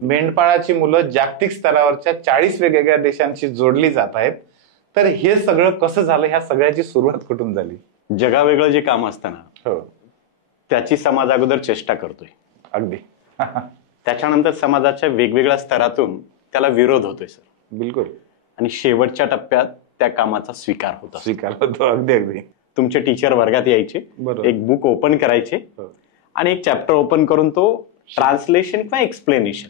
मेंढपाळाची मुलं जागतिक स्तरावरच्या 40 वेगवेगळ्या देशांशी जोडली जात आहेत. तर हे सगळं कसं झालं, ह्या सगळ्याची सुरुवात कुठून झाली? जगावेगळं जे काम असतं ना, हो, त्याची समाज अगोदर चेष्टा करतोय. अगदी. त्याच्यानंतर समाजाच्या वेगवेगळ्या स्तरातून त्याला विरोध होतोय सर. बिलकुल. आणि शेवटच्या टप्प्यात त्या कामाचा स्वीकार होतो. अगदी अगदी. तुमचे टीचर वर्गात यायचे, एक बुक ओपन करायचे आणि एक चॅप्टर ओपन करून तो ट्रान्सलेशन किंवा एक्सप्लेनेशन,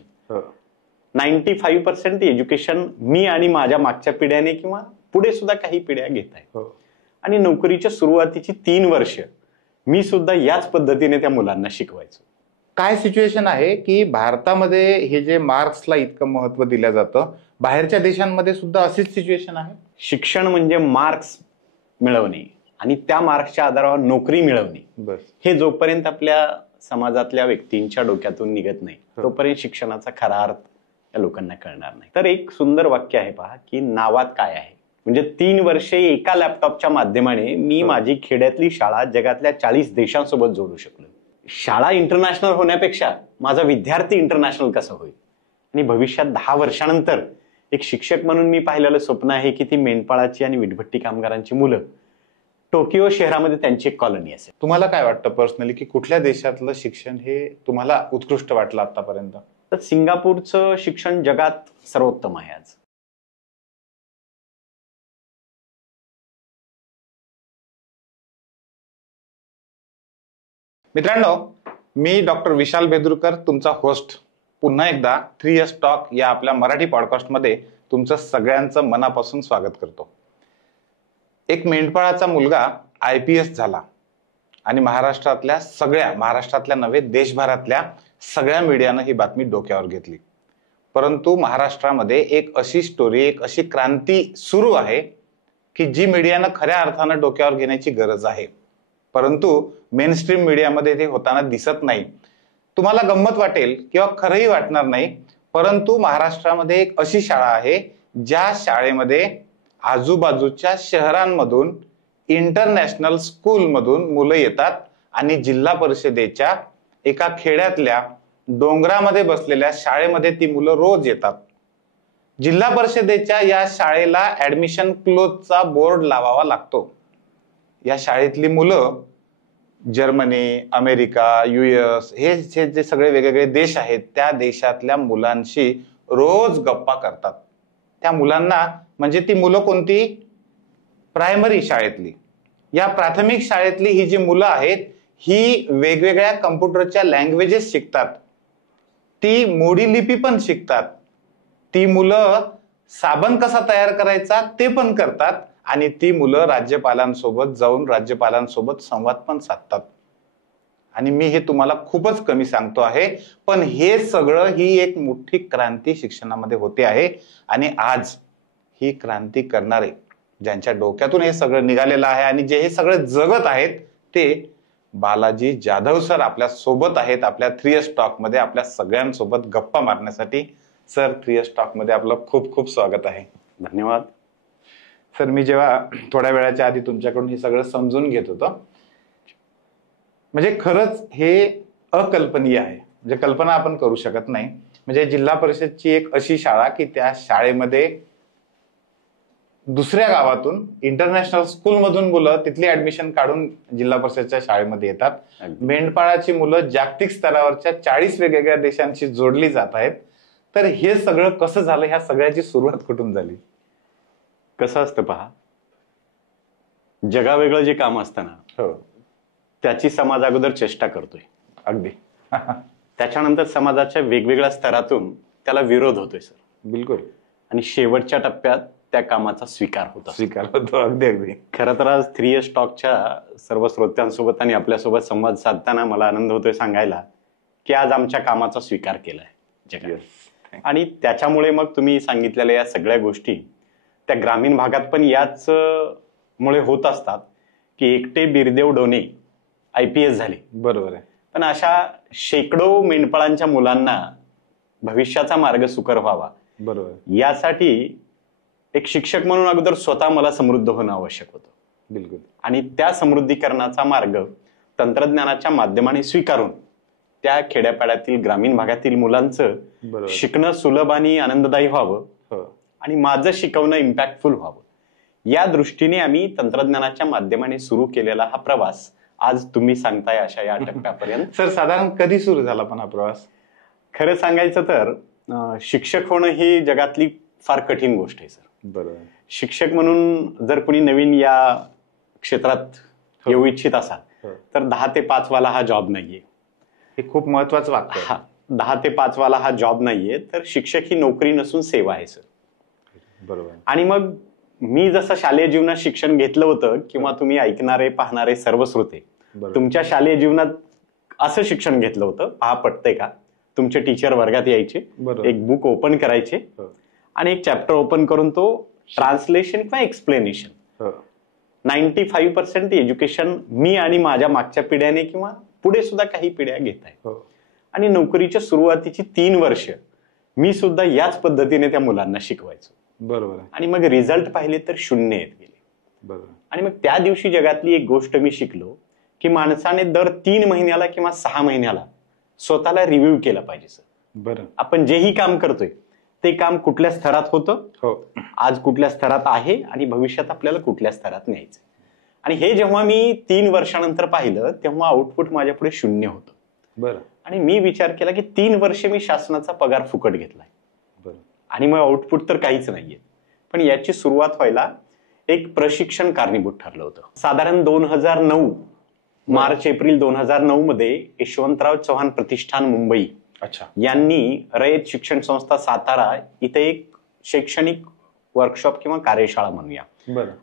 95% एज्युकेशन मी आणि माझ्या मागच्या पिढ्याने किंवा पुढे सुद्धा काही पिढ्या घेत आहेत. आणि नोकरीच्या सुरुवातीची 3 वर्ष मी सुद्धा याच पद्धतीने त्या मुलांना शिकवायचो. काय सिच्युएशन आहे की भारतामध्ये हे जे मार्क्सला इतकं महत्व दिलं जातं, बाहेरच्या देशांमध्ये सुद्धा अशीच सिच्युएशन आहे? शिक्षण म्हणजे मार्क्स मिळवणे आणि त्या मार्क्सच्या आधारावर नोकरी मिळवणे, हे जोपर्यंत आपल्या समाजातल्या व्यक्तींच्या डोक्यातून निघत नाही तोपर्यंत शिक्षणाचा खरा अर्थ त्या लोकांना कळणार नाही. तर एक सुंदर वाक्य आहे पहा, की नावात काय आहे. म्हणजे 3 वर्षे एका लॅपटॉपच्या माध्यमाने मी माझी खेड्यातली शाळा जगातल्या 40 देशांसोबत जोडू शकलो. शाळा इंटरनॅशनल होण्यापेक्षा माझा विद्यार्थी इंटरनॅशनल कसं होईल. आणि भविष्यात 10 वर्षानंतर एक शिक्षक म्हणून मी पाहिलेलं स्वप्न आहे की ती मेंढपाळाची आणि विटभट्टी कामगारांची मुलं टोकियो शहरामध्ये त्यांची एक कॉलनी असेल. तुम्हाला काय वाटतं पर्सनली की कुठल्या देशातलं शिक्षण हे तुम्हाला उत्कृष्ट वाटलं आतापर्यंत? तर सिंगापूरचं शिक्षण जगात सर्वोत्तम आहे आज. मित्रांनो, मी डॉक्टर विशाल बेदुरकर, तुमचा होस्ट, पुन्हा एकदा 3S टॉक या आपल्या मराठी पॉडकास्टमध्ये तुमचं सगळ्यांचं मनापासून स्वागत करतो. एक मेंढपाळाचा मुलगा IPS झाला आणि महाराष्ट्रातल्या नव्हे देशभरातल्या सगळ्या मीडियानं ही बातमी डोक्यावर घेतली. परंतु महाराष्ट्रामध्ये एक अशी स्टोरी, एक अशी क्रांती सुरू आहे की जी मीडियानं खऱ्या अर्थानं डोक्यावर घेण्याची गरज आहे, परंतु मेनस्ट्रीम मीडियामध्ये ते होताना दिसत नाही. तुम्हाला गंमत वाटेल किंवा खरंही वाटणार नाही, परंतु महाराष्ट्रामध्ये एक अशी शाळा आहे ज्या शाळेमध्ये आजूबाजूच्या शहरांमधून, इंटरनॅशनल स्कूलमधून मुलं येतात आणि जिल्हा परिषदेच्या एका खेड्यातल्या डोंगरामध्ये बसलेल्या शाळेमध्ये ती मुलं रोज येतात. जिल्हा परिषदेच्या या शाळेला ऍडमिशन क्लोजचा बोर्ड लावावा लागतो. या शाळेतली मुलं जर्मनी, अमेरिका, US हे जे सगळे वेगवेगळे देश आहेत त्या देशातल्या मुलांशी रोज गप्पा करतात. त्या मुलांना, म्हणजे ती मुलं कोणती? प्रायमरी शाळेतली. या प्राथमिक शाळेतली ही जी मुलं आहेत ही वेगवेगळ्या कम्प्युटरच्या लँग्वेजेस शिकतात, ती मोडी लिपी पण शिकतात, ती मुलं साबण कसा तयार करायचा ते पण करतात आणि ती मुलं राज्यपालांसोबत जाऊन राज्यपालांसोबत संवाद पण साधतात. आणि मी हे तुम्हाला खूपच कमी सांगतो आहे, पण हे सगळं ही एक मोठी क्रांती शिक्षणामध्ये होते आहे. आणि आज ही क्रांती करणारे, ज्यांच्या डोक्यातून हे सगळं निघालेलं आहे आणि जे हे सगळं जगत आहेत, ते बालाजी जाधव सर आपल्या सोबत आहेत. आपल्या 3S टॉक मध्ये आपल्या सगळ्यांसोबत गप्पा मारण्यासाठी. सर, 3S टॉक मध्ये आपलं खूप खूप स्वागत आहे. धन्यवाद सर. मी जेव्हा थोड्या वेळाच्या आधी तुमच्याकडून हे सगळं समजून घेत होतो, म्हणजे खरंच हे अकल्पनीय आहे, म्हणजे कल्पना आपण करू शकत नाही. म्हणजे जिल्हा परिषदची एक अशी शाळा की त्या शाळेमध्ये दुसऱ्या गावातून, इंटरनॅशनल स्कूलमधून मुलं तिथली ऍडमिशन काढून जिल्हा परिषदच्या शाळेमध्ये येतात. मेंढपाळाची मुलं जागतिक स्तरावरच्या 40 वेगवेगळ्या देशांशी जोडली जात आहेत. तर हे सगळं कसं झालं, ह्या सगळ्याची सुरुवात कुठून झाली? कसं असतं पहा, जगावेगळं जे काम असतं ना, त्याची समाज अगोदर चेष्टा करतोय. अगदी. त्याच्यानंतर समाजाच्या वेगवेगळ्या स्तरातून त्याला विरोध होतोय सर. बिलकुल. आणि शेवटच्या टप्प्यात त्या कामाचा स्वीकार होतो. अगदी अगदी. खरं तर आज 3S टॉकच्या सर्व श्रोत्यांसोबत आणि आपल्यासोबत संवाद साधताना मला आनंद होतोय सांगायला की आज आमच्या कामाचा स्वीकार केलाय जगात. आणि त्याच्यामुळे मग तुम्ही सांगितलेल्या या सगळ्या गोष्टी त्या ग्रामीण भागात पण याच मुळे होत असतात की एकटे बिरदेव डोने IPS झाले, बरोबर आहे, पण अशा शेकडो मेंढपाळांच्या मुलांना भविष्याचा मार्ग सुकर व्हावा, बरोबर, यासाठी एक शिक्षक म्हणून अगोदर स्वतः मला समृद्ध होणं आवश्यक होतं. बिलकुल. आणि त्या समृद्धीकरणाचा मार्ग तंत्रज्ञानाच्या माध्यमाने स्वीकारून त्या खेड्यापाड्यातील ग्रामीण भागातील मुलांचं शिकणं सुलभ आणि आनंददायी व्हावं आणि माझं शिकवणं इम्पॅक्टफुल व्हावं, या दृष्टीने आम्ही तंत्रज्ञानाच्या माध्यमाने सुरू केलेला हा प्रवास आज तुम्ही सांगताय अशा या टप्प्यापर्यंत. सर साधारण कधी सुरू झाला पण हा प्रवास? खरं सांगायचं तर शिक्षक होणं ही जगातली फार कठीण गोष्ट आहे सर. बरोबर. शिक्षक म्हणून जर कुणी नवीन या क्षेत्रात येऊ इच्छित असाल तर 10 ते 5 वाला हा जॉब नाहीये. हे खूप महत्वाचं वाक्य आहे. 10 ते 5 वाला हा जॉब नाहीये, तर शिक्षक ही नोकरी नसून सेवा आहे सर. बरोबर. आणि मग मी जसं शालेय जीवनात शिक्षण घेतलं होतं किंवा तुम्ही ऐकणारे पाहणारे सर्व श्रोते तुमच्या शालेय जीवनात असं शिक्षण घेतलं होतं, पहा पटतंय का? तुमचे टीचर वर्गात यायचे, एक बुक ओपन करायचे आणि एक चॅप्टर ओपन करून तो ट्रान्सलेशन किंवा एक्सप्लेनेशन. 95% एज्युकेशन मी आणि माझ्या मागच्या पिढ्याने किंवा पुढे सुद्धा काही पिढ्या घेत आहे. आणि नोकरीच्या सुरुवातीची 3 वर्ष मी सुद्धा याच पद्धतीने त्या मुलांना शिकवायचो. बरोबर. आणि मग रिझल्ट पाहिले तर 0 येत गेले. बरोबर. आणि मग त्या दिवशी जगातली एक गोष्ट मी शिकलो की माणसाने दर 3 महिन्याला किंवा 6 महिन्याला स्वतःला रिव्ह्यू केलं पाहिजे सर. बरं. आपण जेही काम करतोय ते काम कुठल्या स्तरात होतं, आज कुठल्या स्तरात आहे आणि भविष्यात आपल्याला कुठल्या स्तरात न्यायचं. आणि हे जेव्हा मी 3 वर्षानंतर पाहिलं तेव्हा आउटपुट माझ्या पुढे 0 होतं. बरं. आणि मी विचार केला की 3 वर्ष मी शासनाचा पगार फुकट घेतलाय आणि मग आउटपुट तर काहीच नाहीये. पण याची सुरुवात व्हायला एक प्रशिक्षण कारणीभूत ठरलं होतं. साधारण 2009 मार्च एप्रिल 2009 मध्ये यशवंतराव चव्हाण प्रतिष्ठान मुंबई यांनी रयत शिक्षण संस्था सातारा इथे एक शैक्षणिक वर्कशॉप किंवा कार्यशाळा म्हणूया.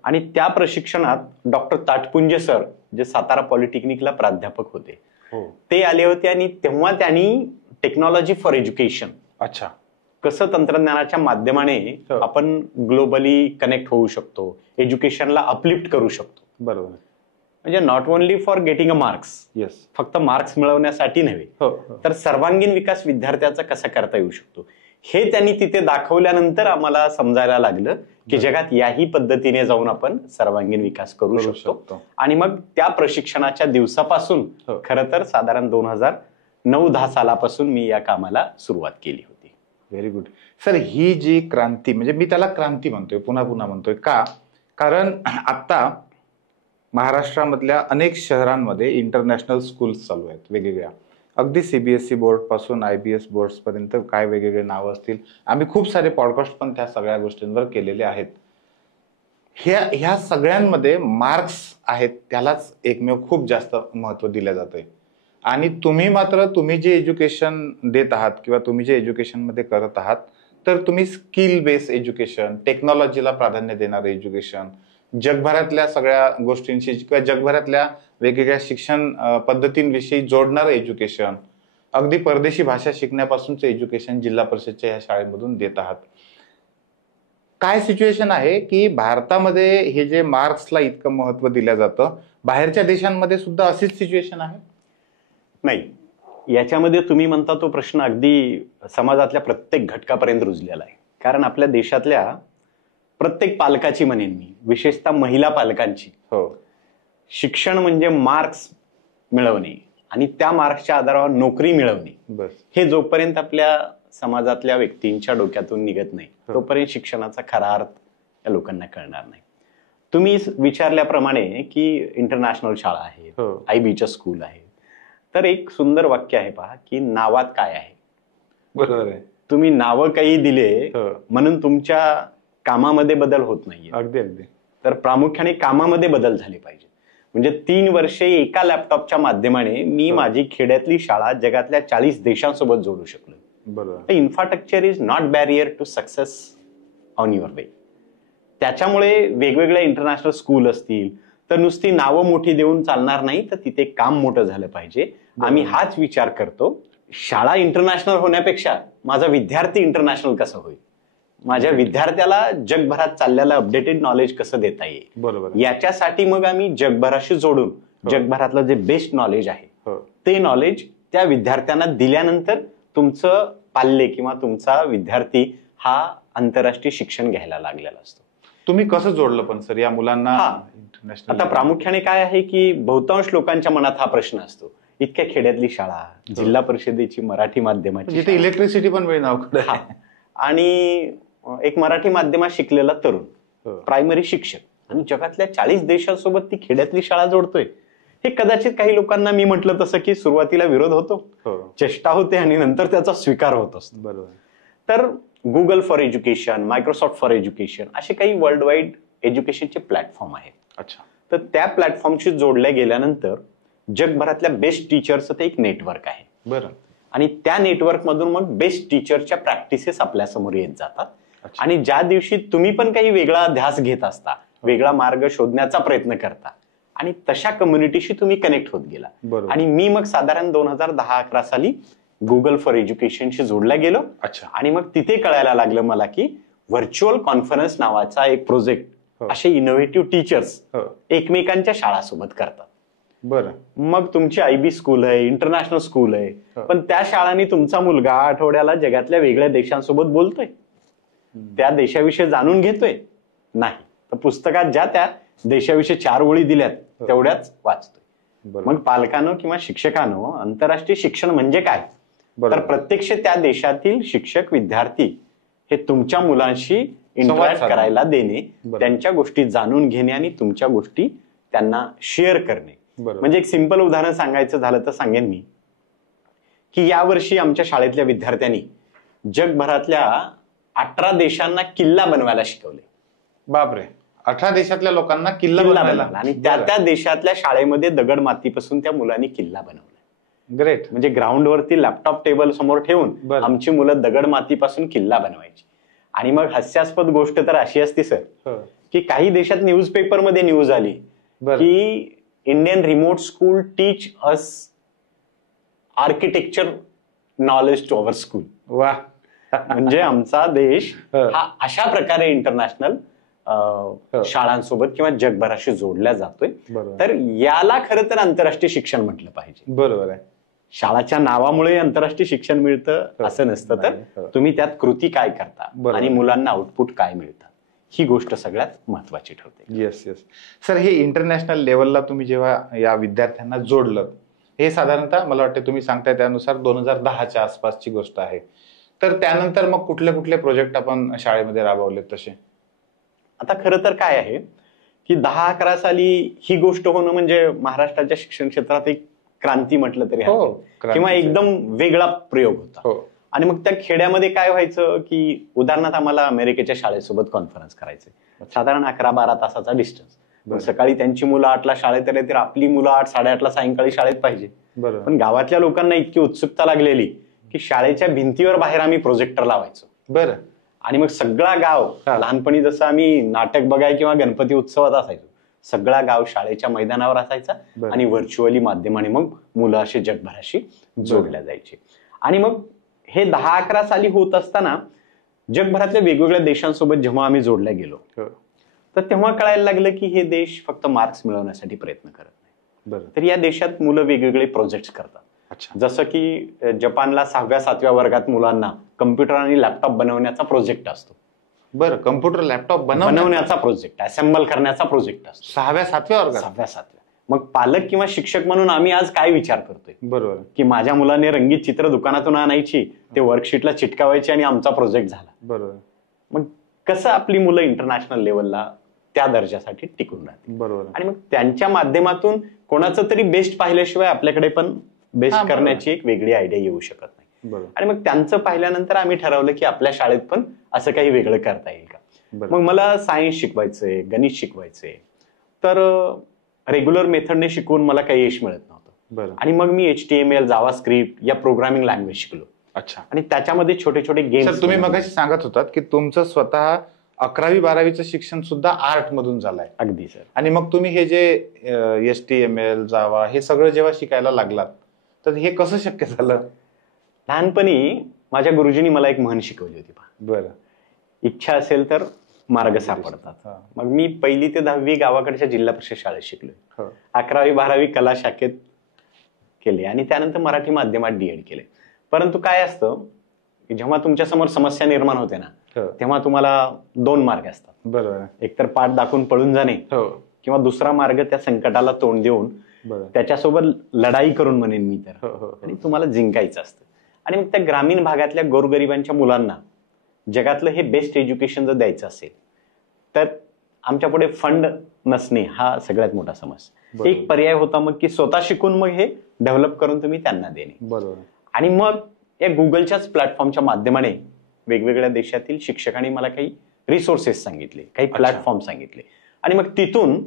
आणि त्या प्रशिक्षणात डॉक्टर ताटपुंजे सर, जे सातारा पॉलिटेक्निकला प्राध्यापक होते, ते आले होते. आणि तेव्हा त्यांनी टेक्नॉलॉजी फॉर एज्युकेशन, कसं तंत्रज्ञानाच्या माध्यमाने आपण ग्लोबली कनेक्ट होऊ शकतो, एज्युकेशनला अपलिफ्ट करू शकतो. बरोबर. म्हणजे not only for getting a marks, फक्त मार्क्स मिळवण्यासाठी नव्हे, तर सर्वांगीण विकास विद्यार्थ्याचा कसा करता येऊ शकतो हे त्यांनी तिथे दाखवल्यानंतर आम्हाला समजायला लागलं की जगात याही पद्धतीने जाऊन आपण सर्वांगीण विकास करू शकतो. आणि मग त्या प्रशिक्षणाच्या दिवसापासून खरं तर साधारण 2009-10 सालापासून मी या कामाला सुरुवात केली होती. Very good sir. ही जी क्रांती, म्हणजे मी त्याला क्रांती म्हणतोय, पुन्हा पुन्हा म्हणतोय का? कारण आता महाराष्ट्रामधल्या अनेक शहरांमध्ये इंटरनॅशनल स्कूल्स चालू आहेत वेगवेगळ्या, अगदी CBSE बोर्ड पासून IBS बोर्ड्स पर्यंत काय वेगवेगळे नाव असतील. आम्ही खूप सारे पॉडकास्ट पण त्या सगळ्या गोष्टींवर केलेले आहेत. ह्या सगळ्यांमध्ये मार्क्स आहेत त्यालाच एकमेव खूप जास्त महत्व दिलं जातंय. आणि तुम्ही जे एज्युकेशन देत आहात किंवा तुम्ही जे एज्युकेशन मध्ये करत आहात, तर तुम्ही स्किल बेस्ड एज्युकेशन, टेक्नॉलॉजीला प्राधान्य देणारं एज्युकेशन, जगभरातल्या सगळ्या गोष्टींशी किंवा जगभरातल्या वेगवेगळ्या शिक्षण पद्धतींविषयी जोडणारं एज्युकेशन, अगदी परदेशी भाषा शिकण्यापासूनचं एज्युकेशन जिल्हा परिषदच्या ह्या शाळेमधून देत आहात. काय सिच्युएशन आहे की भारतामध्ये हे जे मार्क्सला इतकं महत्व दिलं जातं, बाहेरच्या देशांमध्ये सुद्धा अशीच सिच्युएशन आहे? नाही, याच्यामध्ये तुम्ही म्हणता तो प्रश्न अगदी समाजातल्या प्रत्येक घटकापर्यंत रुजलेला आहे. कारण आपल्या देशातल्या प्रत्येक पालकाची म्हणेन मी, विशेषतः महिला पालकांची, शिक्षण म्हणजे मार्क्स मिळवणे आणि त्या मार्क्सच्या आधारावर नोकरी मिळवणे, हे जोपर्यंत आपल्या समाजातल्या व्यक्तींच्या डोक्यातून निघत नाही तोपर्यंत शिक्षणाचा खरा अर्थ त्या लोकांना कळणार नाही. तुम्ही विचारल्याप्रमाणे की इंटरनॅशनल शाळा आहेत, IBच्या स्कूल आहेत, तर एक सुंदर वाक्य आहे पहा की नावात काय आहे. बरोबर आहे. तुम्ही नावं काही दिले म्हणून तुमच्या कामामध्ये बदल होत नाहीये. अगदी अगदी. तर प्रामुख्याने कामामध्ये बदल झाले पाहिजे. म्हणजे 3 वर्षे एका लॅपटॉपच्या माध्यमाने मी माझी खेड्यातली शाळा जगातल्या 40 देशांसोबत जोडू शकलो. बरोबर. Infrastructure is not barrier to success on your way. त्याच्यामुळे वेगवेगळ्या इंटरनॅशनल स्कूल असतील तर नुसती नावं मोठी देऊन चालणार नाही, तर तिथे काम मोठं झालं पाहिजे. आम्ही हाच विचार करतो. शाळा इंटरनॅशनल होण्यापेक्षा माझा विद्यार्थी इंटरनॅशनल कसं होईल, माझ्या विद्यार्थ्याला जगभरात चाललेलं अपडेटेड नॉलेज कसं देता येईल. बरोबर. याच्यासाठी मग आम्ही जगभराशी जोडून जगभरातलं जे बेस्ट नॉलेज आहे ते नॉलेज त्या विद्यार्थ्यांना दिल्यानंतर तुमचं पाल्य किंवा तुमचा विद्यार्थी हा आंतरराष्ट्रीय शिक्षण घ्यायला लागलेला असतो. तुम्ही कसं जोडलं पण सर या मुलांना? आता प्रामुख्याने काय आहे की बहुतांश लोकांच्या मनात हा प्रश्न असतो इतक्या खेड्यातली शाळा, जिल्हा परिषदेची मराठी माध्यमाची जिथे इलेक्ट्रिसिटी पण वेळ नाव आणि एक मराठी माध्यमात शिकलेला तरुण, प्रायमरी शिक्षक, आणि जगातल्या 40 देशांसोबत ती खेड्यातली शाळा जोडतोय. हे कदाचित काही लोकांना मी म्हटलं तसं की सुरुवातीला विरोध होतो, चेष्टा होते आणि नंतर त्याचा स्वीकार होत असतो. बरोबर. तर Google for education, Microsoft for education असे काही वर्ल्ड वाईड एज्युकेशनचे प्लॅटफॉर्म आहेत. अच्छा. तर त्या प्लॅटफॉर्मशी जोडल्या गेल्यानंतर जगभरातल्या बेस्ट टीचरचं ते एक नेटवर्क आहे. बरं. आणि त्या नेटवर्क मधून मग बेस्ट टीचरच्या प्रॅक्टिसेस आपल्या समोर येत जातात. आणि ज्या दिवशी तुम्ही पण काही वेगळा ध्यास घेत असता, वेगळा मार्ग शोधण्याचा प्रयत्न करता आणि तशा कम्युनिटीशी तुम्ही कनेक्ट होत गेला. आणि मी मग साधारण 2010-11 साली गुगल फॉर एज्युकेशनशी जोडला गेलो. आणि मग तिथे कळायला लागलं मला की व्हर्च्युअल कॉन्फरन्स नावाचा एक प्रोजेक्ट असे इनोव्हेटिव्ह टीचर्स एकमेकांच्या शाळासोबत करतात. बरं. मग तुमची आयबी स्कूल आहे, इंटरनॅशनल स्कूल आहे, पण त्या शाळांनी तुमचा मुलगा आठवड्याला जगातल्या वेगळ्या देशांसोबत बोलतोय, त्या देशाविषयी जाणून घेतोय नाही, तर पुस्तकात ज्या त्या देशाविषयी 4 ओळी दिल्यात तेवढ्याच वाचतोय. मग पालकांनो किंवा शिक्षकांनो, आंतरराष्ट्रीय शिक्षण म्हणजे काय, तर प्रत्यक्ष त्या देशातील शिक्षक विद्यार्थी हे तुमच्या मुलांशी इंटरॅक्ट करायला देणे, त्यांच्या गोष्टी जाणून घेणे आणि तुमच्या गोष्टी त्यांना शेअर करणे. म्हणजे एक सिंपल उदाहरण सांगायचं झालं तर सांगेन मी की यावर्षी आमच्या शाळेतल्या विद्यार्थ्यांनी जगभरातल्या 18 देशांना किल्ला बनवायला शिकवले. बापरे. 18 देशातल्या लोकांना किल्ला बनवायला. आणि त्या देशातल्या शाळेमध्ये दगड मातीपासून त्या मुलांनी किल्ला बनवला. ग्रेट. म्हणजे ग्राउंडवरती लॅपटॉप टेबल समोर ठेवून आमची मुलं दगड मातीपासून किल्ला बनवायची. आणि मग हास्यास्पद गोष्ट तर अशी असती सर की काही देशात न्यूजपेपर मध्ये न्यूज आली की Indian remote school teach us architecture knowledge to our school. वा. म्हणजे आमचा देश हा अशा प्रकारे इंटरनॅशनल शाळांसोबत किंवा जगभराशी जोडला जातोय. तर याला खरं तर आंतरराष्ट्रीय शिक्षण म्हटलं पाहिजे. बरोबर आहे. शाळाच्या नावामुळे आंतरराष्ट्रीय शिक्षण मिळतं असं नसतं, तर तुम्ही त्यात कृती काय करता आणि मुलांना आउटपुट काय मिळतं ही गोष्ट सगळ्यात महत्वाची ठरते. Yes yes. सर, हे इंटरनॅशनल लेवलला तुम्ही जेव्हा या विद्यार्थ्यांना जोडलं, हे साधारणतः मला वाटतं तुम्ही सांगताय त्यानुसार 2010च्या आसपासची गोष्ट आहे. तर त्यानंतर मग कुठले कुठले प्रोजेक्ट आपण शाळेमध्ये राबवले तसे? आता खरं तर काय आहे की 10-11 साली ही गोष्ट होणं म्हणजे महाराष्ट्राच्या शिक्षण क्षेत्रात एक क्रांती म्हटलं तरी किंवा एकदम वेगळा प्रयोग होता. आणि मग त्या खेड्यामध्ये काय व्हायचं की उदाहरणार्थ आम्हाला अमेरिकेच्या शाळेसोबत कॉन्फरन्स करायचे, साधारण 11-12 तासाचा डिस्टन्स. सकाळी त्यांची मुलं 8ला शाळेत आले तर आपली मुलं 8-8:30ला सायंकाळी शाळेत पाहिजे. पण गावातल्या लोकांना इतकी उत्सुकता लागलेली की शाळेच्या भिंतीवर बाहेर आम्ही प्रोजेक्टर लावायचो. बरं. आणि मग सगळा गाव, लहानपणी जसं आम्ही नाटक बघाय किंवा गणपती उत्सवात असायचो, सगळा गाव शाळेच्या मैदानावर असायचा आणि व्हर्च्युअली माध्यमाने मग मुलं असे जगभराशी जोडल्या जायचे. आणि मग हे 10-11 साली होत असताना जगभरातल्या वेगवेगळ्या देशांसोबत जेव्हा आम्ही जोडल्या गेलो तर तेव्हा कळायला लागलं की हे देश फक्त मार्क्स मिळवण्यासाठी प्रयत्न करत नाही, तर या देशात मुलं वेगवेगळे प्रोजेक्ट करतात. जसं की जपानला 6व्या-7व्या वर्गात मुलांना कम्प्युटर आणि लॅपटॉप बनवण्याचा प्रोजेक्ट असतो. बरं. कम्प्युटर लॅपटॉप बनवण्याचा प्रोजेक्ट, असेंबल करण्याचा प्रोजेक्ट असतो 6व्या-7व्या वर्गात. 6व्या-7व्या. मग पालक किंवा शिक्षक म्हणून आम्ही आज काय विचार करतोय, बरोबर, की माझ्या मुलाने रंगीत चित्र दुकानातून आणायची, ते वर्कशीटला चिटकावायची आणि आमचा प्रोजेक्ट झाला. बरोबर. मग कसं आपली मुलं इंटरनॅशनल लेवलला त्या दर्जासाठी टिकून राहतील. बरोबर. आणि मग त्यांच्या माध्यमातून कोणाचं तरी बेस्ट पाहिल्याशिवाय आपल्याकडे पण बेस्ट करण्याची एक वेगळी आयडिया येऊ शकत नाही. आणि मग त्यांचं पाहिल्यानंतर आम्ही ठरवलं की आपल्या शाळेत पण असं काही वेगळं करता येईल का. मग मला सायन्स शिकवायचंय, गणित शिकवायचंय, तर रेग्युलर मेथडने शिकवून मला काही यश मिळत नव्हतं. आणि मग मी HTML, जावास्क्रिप्ट या प्रोग्रामिंग लँग्वेज शिकलो. अच्छा. आणि त्याच्यामध्ये छोटे छोटे गेम्स. तुम्ही मगाशी सांगत होतात की तुमचं स्वतः 11वी-12वीचं शिक्षण सुद्धा आर्ट मधून झालंय. अगदी सर. आणि मग तुम्ही हे जे HTML, जावा हे सगळं जेव्हा शिकायला लागलात तर हे कसं शक्य झालं? लहानपणी माझ्या गुरुजींनी मला एक म्हण शिकवली होती. बरं. इच्छा असेल तर मार्ग सापडतात. मग मी 1ली ते 10वी गावाकडच्या जिल्हा परिषद शाळेत शिकलोय. 11वी-12वी कला शाखेत केले आणि त्यानंतर मराठी माध्यमात DED केले. परंतु काय असतं की जेव्हा तुमच्या समोर समस्या निर्माण होते ना तेव्हा तुम्हाला 2 मार्ग असतात. बरोबर. एकतर पाठ दाखवून पळून जाणे किंवा दुसरा मार्ग त्या संकटाला तोंड देऊन त्याच्यासोबत लढाई करून म्हणेन मी तर, आणि तुम्हाला जिंकायचं असतं. आणि मग त्या ग्रामीण भागातल्या गोरगरिबांच्या मुलांना जगातलं हे बेस्ट एज्युकेशन जर द्यायचं असेल तर आमच्या पुढे फंड नसणे हा सगळ्यात मोठा समस्या. एक पर्याय होता मग की स्वतः शिकून मग हे डेव्हलप करून तुम्ही त्यांना देणे. बरोबर. आणि मग या गुगलच्याच प्लॅटफॉर्मच्या माध्यमाने वेगवेगळ्या देशातील शिक्षकांनी मला काही रिसोर्सेस सांगितले, काही प्लॅटफॉर्म सांगितले, आणि मग तिथून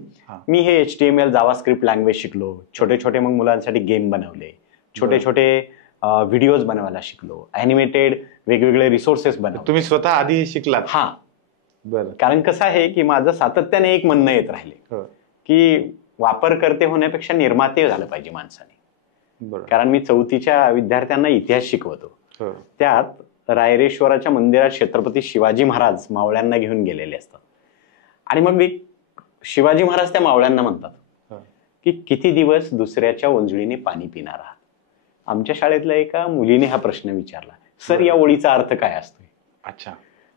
मी हे HTML जावास्क्रिप्ट लँग्वेज शिकलो. छोटे छोटे मग मुलांसाठी गेम बनवले, छोटे छोटे व्हिडिओज बनवायला शिकलो, अॅनिमेटेड वेगवेगळे रिसोर्सेस बनवले. तुम्ही स्वतः आधी शिकलात? हा. बरं. कारण कसं आहे की माझं सातत्याने एक म्हणणं येत राहिले की वापरकर्ते होण्यापेक्षा निर्माते झालं पाहिजे माणसाने. कारण मी 4थीच्या विद्यार्थ्यांना इतिहास शिकवतो. त्यात रायरेश्वराच्या मंदिरात छत्रपती शिवाजी महाराज मावळ्यांना घेऊन गेलेले असतात. आणि मग शिवाजी महाराज त्या मावळ्यांना म्हणतात की किती दिवस दुसऱ्याच्या ओंजळीने पाणी पिणार आहात. आमच्या शाळेतल्या एका मुलीने हा प्रश्न विचारला, सर या ओळीचा अर्थ काय असतोय? अच्छा.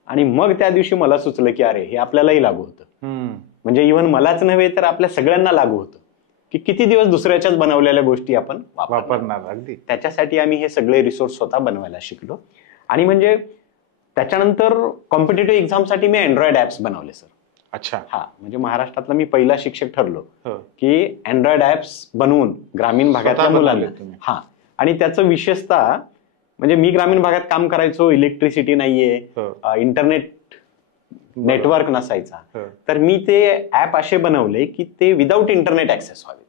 आणि मग त्या दिवशी मला सुचलं की अरे हे आपल्यालाही लागू होतं. म्हणजे इव्हन मलाच नव्हे तर आपल्या सगळ्यांना लागू होतं की किती दिवस दुसऱ्याच्याच बनवलेल्या गोष्टी आपण वापरणार. अगदी. त्याच्यासाठी आम्ही हे सगळे रिसोर्स स्वतः बनवायला शिकलो. आणि म्हणजे त्याच्यानंतर कॉम्पिटेटिव्ह एक्झामसाठी मी अँड्रॉइड ऍप्स बनवले सर. अच्छा. हा. म्हणजे महाराष्ट्रातला मी पहिला शिक्षक ठरलो की अँड्रॉइड ऍप्स बनवून ग्रामीण भागातल्या मुलांना. हा. आणि त्याचं विशेषतः म्हणजे मी ग्रामीण भागात काम करायचो, इलेक्ट्रिसिटी नाहीये, इंटरनेट नेटवर्क नसायचा, तर मी ते ऍप असे बनवले की ते विदाऊट इंटरनेट ऍक्सेस व्हावे.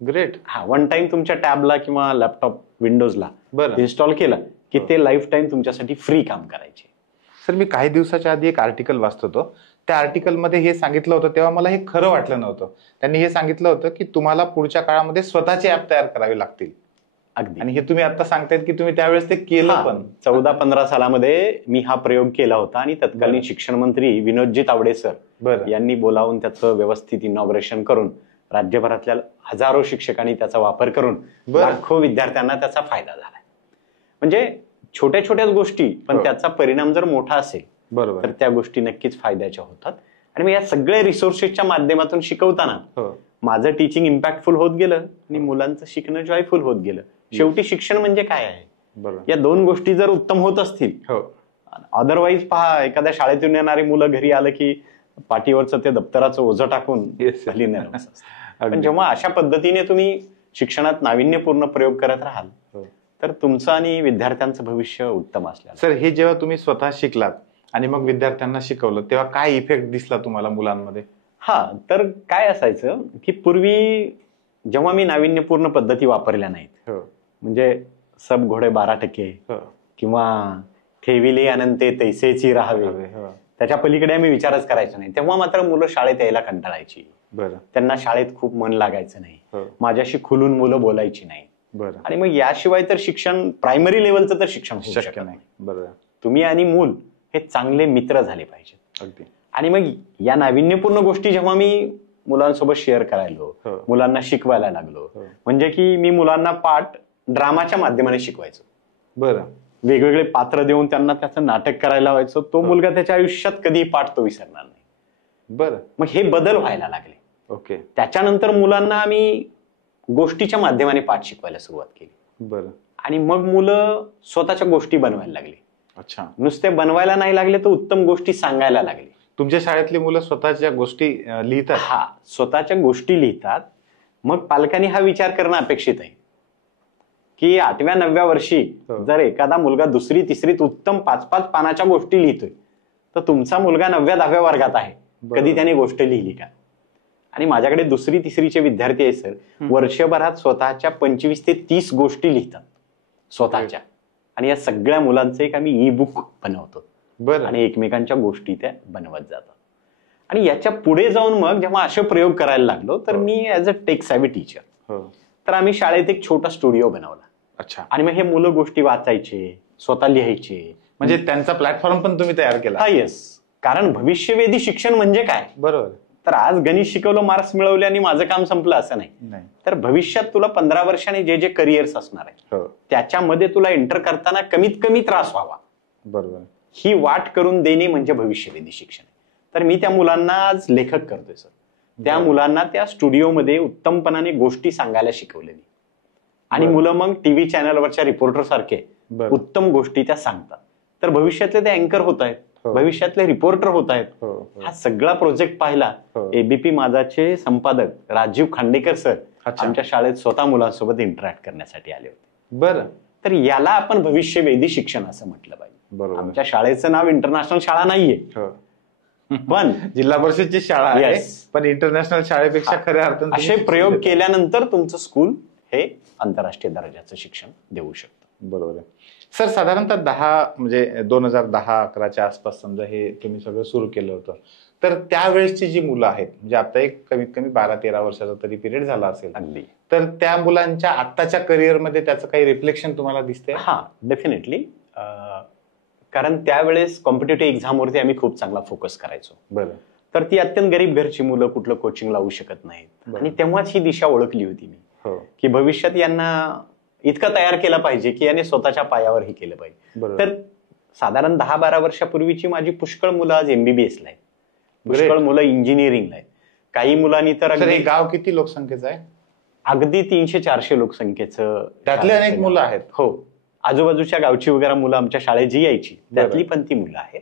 ग्रेट. हा. वन टाइम तुमच्या टॅबला किंवा लॅपटॉप विंडोजला इन्स्टॉल केलं की ते लाईफ टाइम तुमच्यासाठी फ्री काम करायचे. सर मी काही दिवसाच्या आधी एक आर्टिकल वाचत होतो. त्या आर्टिकलमध्ये हे सांगितलं होतं, तेव्हा मला हे खरं वाटलं नव्हतं. त्यांनी हे सांगितलं होतं की तुम्हाला पुढच्या काळामध्ये स्वतःचे ऍप तयार करावे लागतील. अगदी. आणि हे तुम्ही आता सांगतायत की तुम्ही त्यावेळेस ते केलं पण. 14-15 सालामध्ये मी हा प्रयोग केला होता आणि तत्कालीन शिक्षण मंत्री विनोदजी तावडे सर यांनी बोलावून त्याचं व्यवस्थित इनॉग्रेशन करून राज्यभरातल्या हजारो शिक्षकांनी त्याचा वापर करून लाखो विद्यार्थ्यांना त्याचा फायदा झाला. म्हणजे छोट्या छोट्याच गोष्टी पण त्याचा परिणाम जर मोठा असेल तर त्या गोष्टी नक्कीच फायद्याच्या होतात. आणि मग या सगळ्या रिसोर्सेसच्या माध्यमातून शिकवताना माझं टीचिंग इम्पॅक्टफुल होत गेलं आणि मुलांचं शिकणं जॉयफुल होत गेलं. शेवटी शिक्षण म्हणजे काय आहे, या दोन गोष्टी जर उत्तम होत असतील, अदरवाईज पहा एखाद्या शाळेतून येणारी मुलं घरी आलं की पाठीवरचं ते दप्तराचं ओझं टाकून खाली नरमस असतं. पण जेव्हा अशा पद्धतीने तुम्ही शिक्षणात नाविन्यपूर्ण प्रयोग करत राहाल तर तुमचं आणि विद्यार्थ्यांचं भविष्य उत्तम असलं. सर हे जेव्हा तुम्ही स्वतः शिकलात आणि मग विद्यार्थ्यांना शिकवलं तेव्हा काय इफेक्ट दिसला तुम्हाला मुलांमध्ये? हा. तर काय असायचं की पूर्वी जेव्हा मी नाविन्यपूर्ण पद्धती वापरल्या नाहीत, म्हणजे सब घोडे 12% किंवा ठेविले अनंते तैसेची राहावे, त्याच्या पलीकडे आम्ही विचारच करायचो नाही, तेव्हा मात्र मुलं शाळेत यायला कंटाळायची. त्यांना शाळेत खूप मन लागायचं नाही, माझ्याशी खुलून मुलं बोलायची नाही. आणि मग याशिवाय तर शिक्षण प्रायमरी लेवलचं तर शिक्षण शक्य नाही. तुम्ही आणि मूल हे चांगले मित्र झाले पाहिजेत. अगदी. आणि मग या नाविन्यपूर्ण गोष्टी जेव्हा मी मुलांसोबत शेअर करायलो, मुलांना शिकवायला लागलो, म्हणजे की मी मुलांना पाठ ड्रामाच्या माध्यमाने शिकवायचो. वेगवेगळे पात्र देऊन त्यांना त्याचं नाटक करायला व्हायचं. तो मुलगा त्याच्या आयुष्यात कधी पाठ तो विसरणार नाही. मग हे बदल व्हायला लागले. ओके. त्याच्यानंतर मुलांना आम्ही गोष्टीच्या माध्यमाने पाठ शिकवायला सुरुवात केली. आणि मग मुलं स्वतःच्या गोष्टी बनवायला लागली. अच्छा. नुसते बनवायला नाही लागले तर उत्तम गोष्टी सांगायला लागले. तुमच्या शाळेतली मुलं स्वतःच्या गोष्टी लिहितात? हा. स्वतःच्या गोष्टी लिहितात. मग पालकांनी हा विचार करणं अपेक्षित आहे की 8व्या-9व्या वर्षी जर एखादा मुलगा 2री-3रीत उत्तम 5-5 पानाच्या गोष्टी लिहितोय तर तुमचा मुलगा 9व्या-10व्या वर्गात आहे, कधी त्याने गोष्ट लिहिली का? आणि माझ्याकडे 2री-3रीचे विद्यार्थी आहेत सर, वर्षभरात स्वतःच्या 25 ते 30 गोष्टी लिहितात स्वतःच्या. आणि या सगळ्या मुलांचं एक आम्ही ई बुक बनवतो आणि एकमेकांच्या गोष्टी त्या बनवत जातात. आणि याच्या पुढे जाऊन मग जेव्हा असे प्रयोग करायला लागलो तर मी as a tech savvy teacher, तर आम्ही शाळेत एक छोटा स्टुडिओ बनवला. अच्छा. आणि मग हे मुलं गोष्टी वाचायचे, स्वतः लिहायचे. म्हणजे त्यांचा प्लॅटफॉर्म पण तुम्ही तयार केला? हा. येस. कारण भविष्यवेधी शिक्षण म्हणजे काय? बरोबर. तर आज गणित शिकवलं, मार्क्स मिळवले आणि माझं काम संपलं असं नाही. तर भविष्यात तुला 15 वर्षांनी जे जे करिअर्स असणार आहे त्याच्यामध्ये तुला एंटर करताना कमीत कमी त्रास व्हावा. बरोबर. ही वाट करून देणे म्हणजे भविष्यवेधी शिक्षण. तर मी त्या मुलांना आज लेखक करतोय सर. त्या मुलांना त्या स्टुडिओमध्ये उत्तमपणाने गोष्टी सांगायला शिकवले मी. आणि मुलं मग टीव्ही चॅनलवरच्या रिपोर्टर सारखे उत्तम गोष्टी त्या सांगतात. तर भविष्यातले ते अँकर होत आहेत, भविष्यातले रिपोर्टर होत आहेत. हा सगळा प्रोजेक्ट पाहिला एबीपी माझाचे संपादक राजीव खांडेकर सर आमच्या शाळेत स्वतः मुलांसोबत इंटरॅक्ट करण्यासाठी आले होते. बरं. तर याला आपण भविष्यवेधी शिक्षण असं म्हटलं पाहिजे. आमच्या शाळेचं नाव इंटरनॅशनल शाळा नाहीये, पण जिल्हा परिषदची शाळा आहे, पण इंटरनॅशनल शाळेपेक्षा खऱ्या अर्थाने असे प्रयोग केल्यानंतर तुमचं स्कूल हे आंतरराष्ट्रीय दर्जाचं शिक्षण देऊ शकतं. बरोबर आहे सर. साधारणतः 2010-11च्या आसपास समजा हे तुम्ही सगळं सुरू केलं होतं, तर त्यावेळेसची जी मुलं आहेत, म्हणजे आता एक कमीत कमी 12-13 वर्षाचा तरी पिरियड झाला असेल अगदी, तर त्या मुलांच्या आत्ताच्या करिअरमध्ये त्याचं काही रिफ्लेक्शन तुम्हाला दिसतंय? हा, डेफिनेटली. कारण त्यावेळेस कॉम्पिटेटिव्ह एक्झामवरती आम्ही खूप चांगला फोकस करायचो. बरं. तर ती अत्यंत गरीब घरची मुलं कुठलं कोचिंग लावू शकत नाहीत, आणि तेव्हाच ही दिशा ओळखली होती मी की भविष्यात यांना इतकं तयार केलं पाहिजे की याने स्वतःच्या पायावर हे केलं पाहिजे. तर साधारण 10-12 वर्षापूर्वीची माझी पुष्कळ मुलं आज MBBS ला आहेत, पुष्कळ मुलं इंजिनिअरिंगला आहेत. काही मुलांनी तर गाव किती लोकसंख्येचं आहे? अगदी 300-400 लोकसंख्येचं. त्यातले अनेक मुलं आहेत. हो, आजूबाजूच्या गावची वगैरे मुलं आमच्या शाळेत जी यायची त्यातली पण ती मुलं आहेत.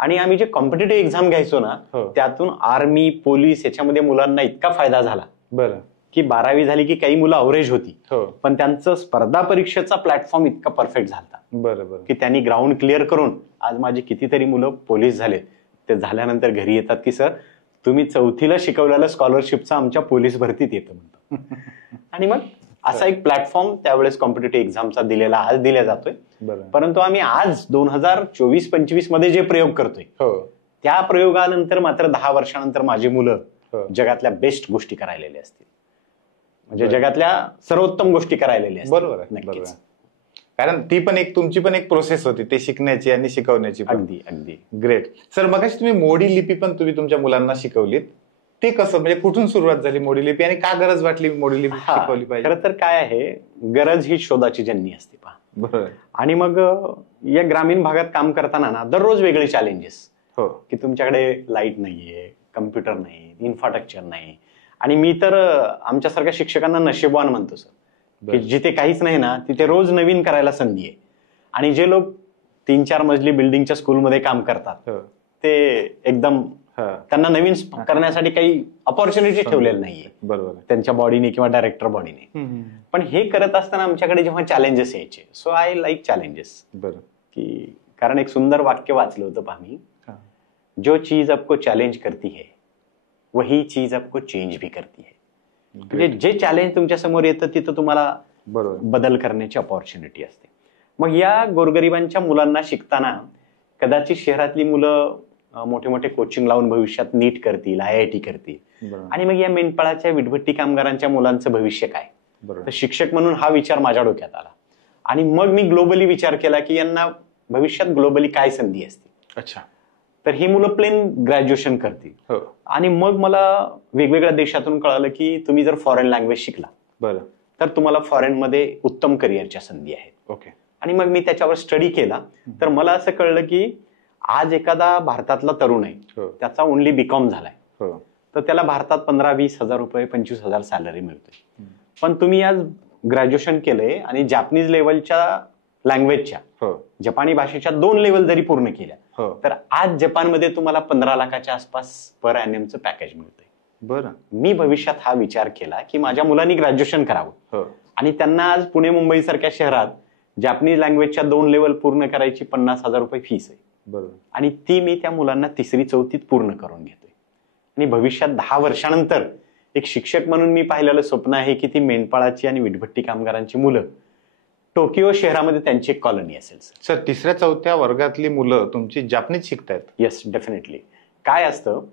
आणि आम्ही जे कॉम्पिटेटिव्ह एक्झाम घ्यायचो ना, त्यातून आर्मी, पोलीस याच्यामध्ये मुलांना इतका फायदा झाला. बरं. की 12वी झाली की काही मुलं अवरेज होती, पण त्यांचं स्पर्धा परीक्षेचा प्लॅटफॉर्म इतका परफेक्ट झाला. बरोबर. की त्यांनी ग्राउंड क्लिअर करून आज माझी कितीतरी मुलं पोलीस झाले. ते झाल्यानंतर घरी येतात की सर तुम्ही 4थीला शिकवलेलं स्कॉलरशिपचा आमच्या पोलीस भरतीत येतं म्हणतो. आणि मग असा एक प्लॅटफॉर्म त्यावेळेस कॉम्पिटेटिव्ह एक्झामचा दिलेला आज दिला जातोय. परंतु आम्ही आज 2024-25 मध्ये जे प्रयोग करतोय त्या प्रयोगानंतर मात्र 10 वर्षानंतर माझी मुलं जगातल्या बेस्ट गोष्टी करायलेल्या असतील, म्हणजे जगातल्या सर्वोत्तम गोष्टी करायलेल्या असतील. बरोबर आहे, नक्कीच. कारण ती पण एक तुमची पण एक प्रोसेस होती ते शिकण्याची आणि शिकवण्याची. अगदी अगदी. Great sir. मगाशी तुम्ही मोडी लिपी पण तुम्ही तुमच्या मुलांना शिकवलीत, ते कसं, म्हणजे कुठून सुरुवात झाली मोडी लिपी आणि का गरज वाटली मोडी लिपी शिकवली पाहिजे? खरं तर काय आहे, गरज ही शोधाची जननी असते पहा. बरोबर. आणि मग या ग्रामीण भागात काम करताना ना दररोज वेगळे चॅलेंजेस. की तुमच्याकडे लाईट नाहीये, कम्प्युटर नाही, इन्फ्रास्ट्रक्चर नाही. आणि मी तर आमच्यासारख्या शिक्षकांना नशीबवान म्हणतो सर, की जिथे काहीच नाही ना तिथे रोज नवीन करायला संधी आहे. आणि जे लोक 3-4 मजली बिल्डिंगच्या स्कूलमध्ये काम करतात ते एकदम त्यांना नवीन करण्यासाठी काही अपॉर्च्युनिटी ठेवलेली नाहीये. बरोबर. त्यांच्या बॉडीने किंवा डायरेक्टर बॉडीने. पण हे करत असताना आमच्याकडे जेव्हा चॅलेंजेस यायचे, सो आय लाईक चॅलेंजेस. बरं. की कारण एक सुंदर वाक्य वाचलं होतं पहा मी, जो चीज आपको चॅलेंज करती है वही चीज आपको चेंज भी करती है. म्हणजे जे चॅलेंज तुमच्या समोर येतं तिथं तुम्हाला बदल करण्याची अपॉर्च्युनिटी असते. मग या गोरगरिबांच्या मुलांना शिकताना कदाचित शहरातली मुलं मोठे मोठे कोचिंग लावून भविष्यात नीट करतील, IIT करतील, आणि मग या मेंढपाळाच्या विटभट्टी कामगारांच्या मुलांचं भविष्य काय. तर शिक्षक म्हणून हा विचार माझ्या डोक्यात आला. आणि मग मी ग्लोबली विचार केला की यांना भविष्यात ग्लोबली काय संधी असते. अच्छा. तर ही मुलं प्लेन ग्रॅज्युएशन करतील. आणि मग मला वेगवेगळ्या देशातून कळालं की तुम्ही जर फॉरेन लँग्वेज शिकला बरं तर तुम्हाला फॉरेन मध्ये उत्तम करिअरच्या संधी आहेत. ओके. आणि मग मी त्याच्यावर स्टडी केला तर मला असं कळलं की आज एखादा भारतातला तरुण आहे, त्याचा ओनली BCom झालाय, तर त्याला भारतात 15-20 हजार रुपये, 25 हजार सॅलरी मिळते. पण तुम्ही आज ग्रॅज्युएशन केलंय आणि जॅपनीज लेवलच्या लँग्वेजच्या, जपानी भाषेच्या 2 लेवल जरी पूर्ण केल्या तर आज जपानमध्ये तुम्हाला 15 लाखाच्या आसपास पर ॲनमचं पॅकेज मिळतंय. बरं. मी भविष्यात हा विचार केला की माझ्या मुलांनी ग्रॅज्युएशन करावं आणि त्यांना आज पुणे मुंबई सारख्या शहरात जॅपनीज लँग्वेजच्या 2 लेवल पूर्ण करायची 50,000 रुपये फीस आहे. बरोबर. आणि ती मी त्या मुलांना 3री-4थीत पूर्ण करून घेतोय. आणि भविष्यात 10 वर्षानंतर एक शिक्षक म्हणून मी पाहिलेलं स्वप्न आहे की ती मेंढपाळाची आणि विटभट्टी कामगारांची मुलं टोकियो शहरामध्ये त्यांची एक कॉलनी असेल. सर 3ऱ्या-4थ्या वर्गातली मुलं तुमची जॅपनीज शिकतायत? Yes, definitely. काय असतं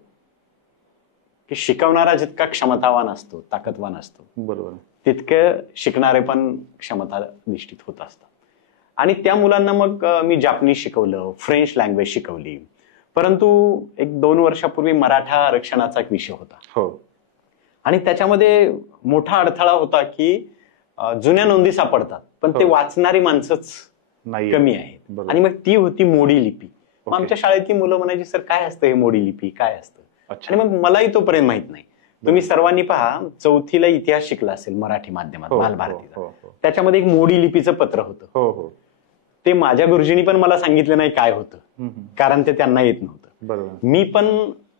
की शिकवणारा जितका क्षमतावान असतो, ताकदवान असतो, बरोबर, तितकं शिकणारे पण क्षमता निश्चित होत असतात. आणि त्या मुलांना मग मी जापनीज शिकवलं, फ्रेंच लँग्वेज शिकवली. परंतु 1-2 वर्षापूर्वी मराठा आरक्षणाचा एक विषय होता. आणि त्याच्यामध्ये मोठा अडथळा होता की जुन्या नोंदी सापडतात पण ते वाचणारी माणसंच कमी आहेत. आणि मग ती होती मोडी लिपी. मग आमच्या शाळेतली मुलं म्हणायची सर काय असतं हे मोडी लिपी, काय असतं. आणि मग मलाही तोपर्यंत माहित नाही. तुम्ही सर्वांनी पहा, चौथीला इतिहास शिकला असेल मराठी माध्यमात, बालभारतीचा. त्याच्यामध्ये एक मोडी लिपीचं पत्र होतं. ते माझ्या गुरुजींनी पण मला सांगितलं नाही काय होतं, कारण ते त्यांना येत नव्हतं. मी पण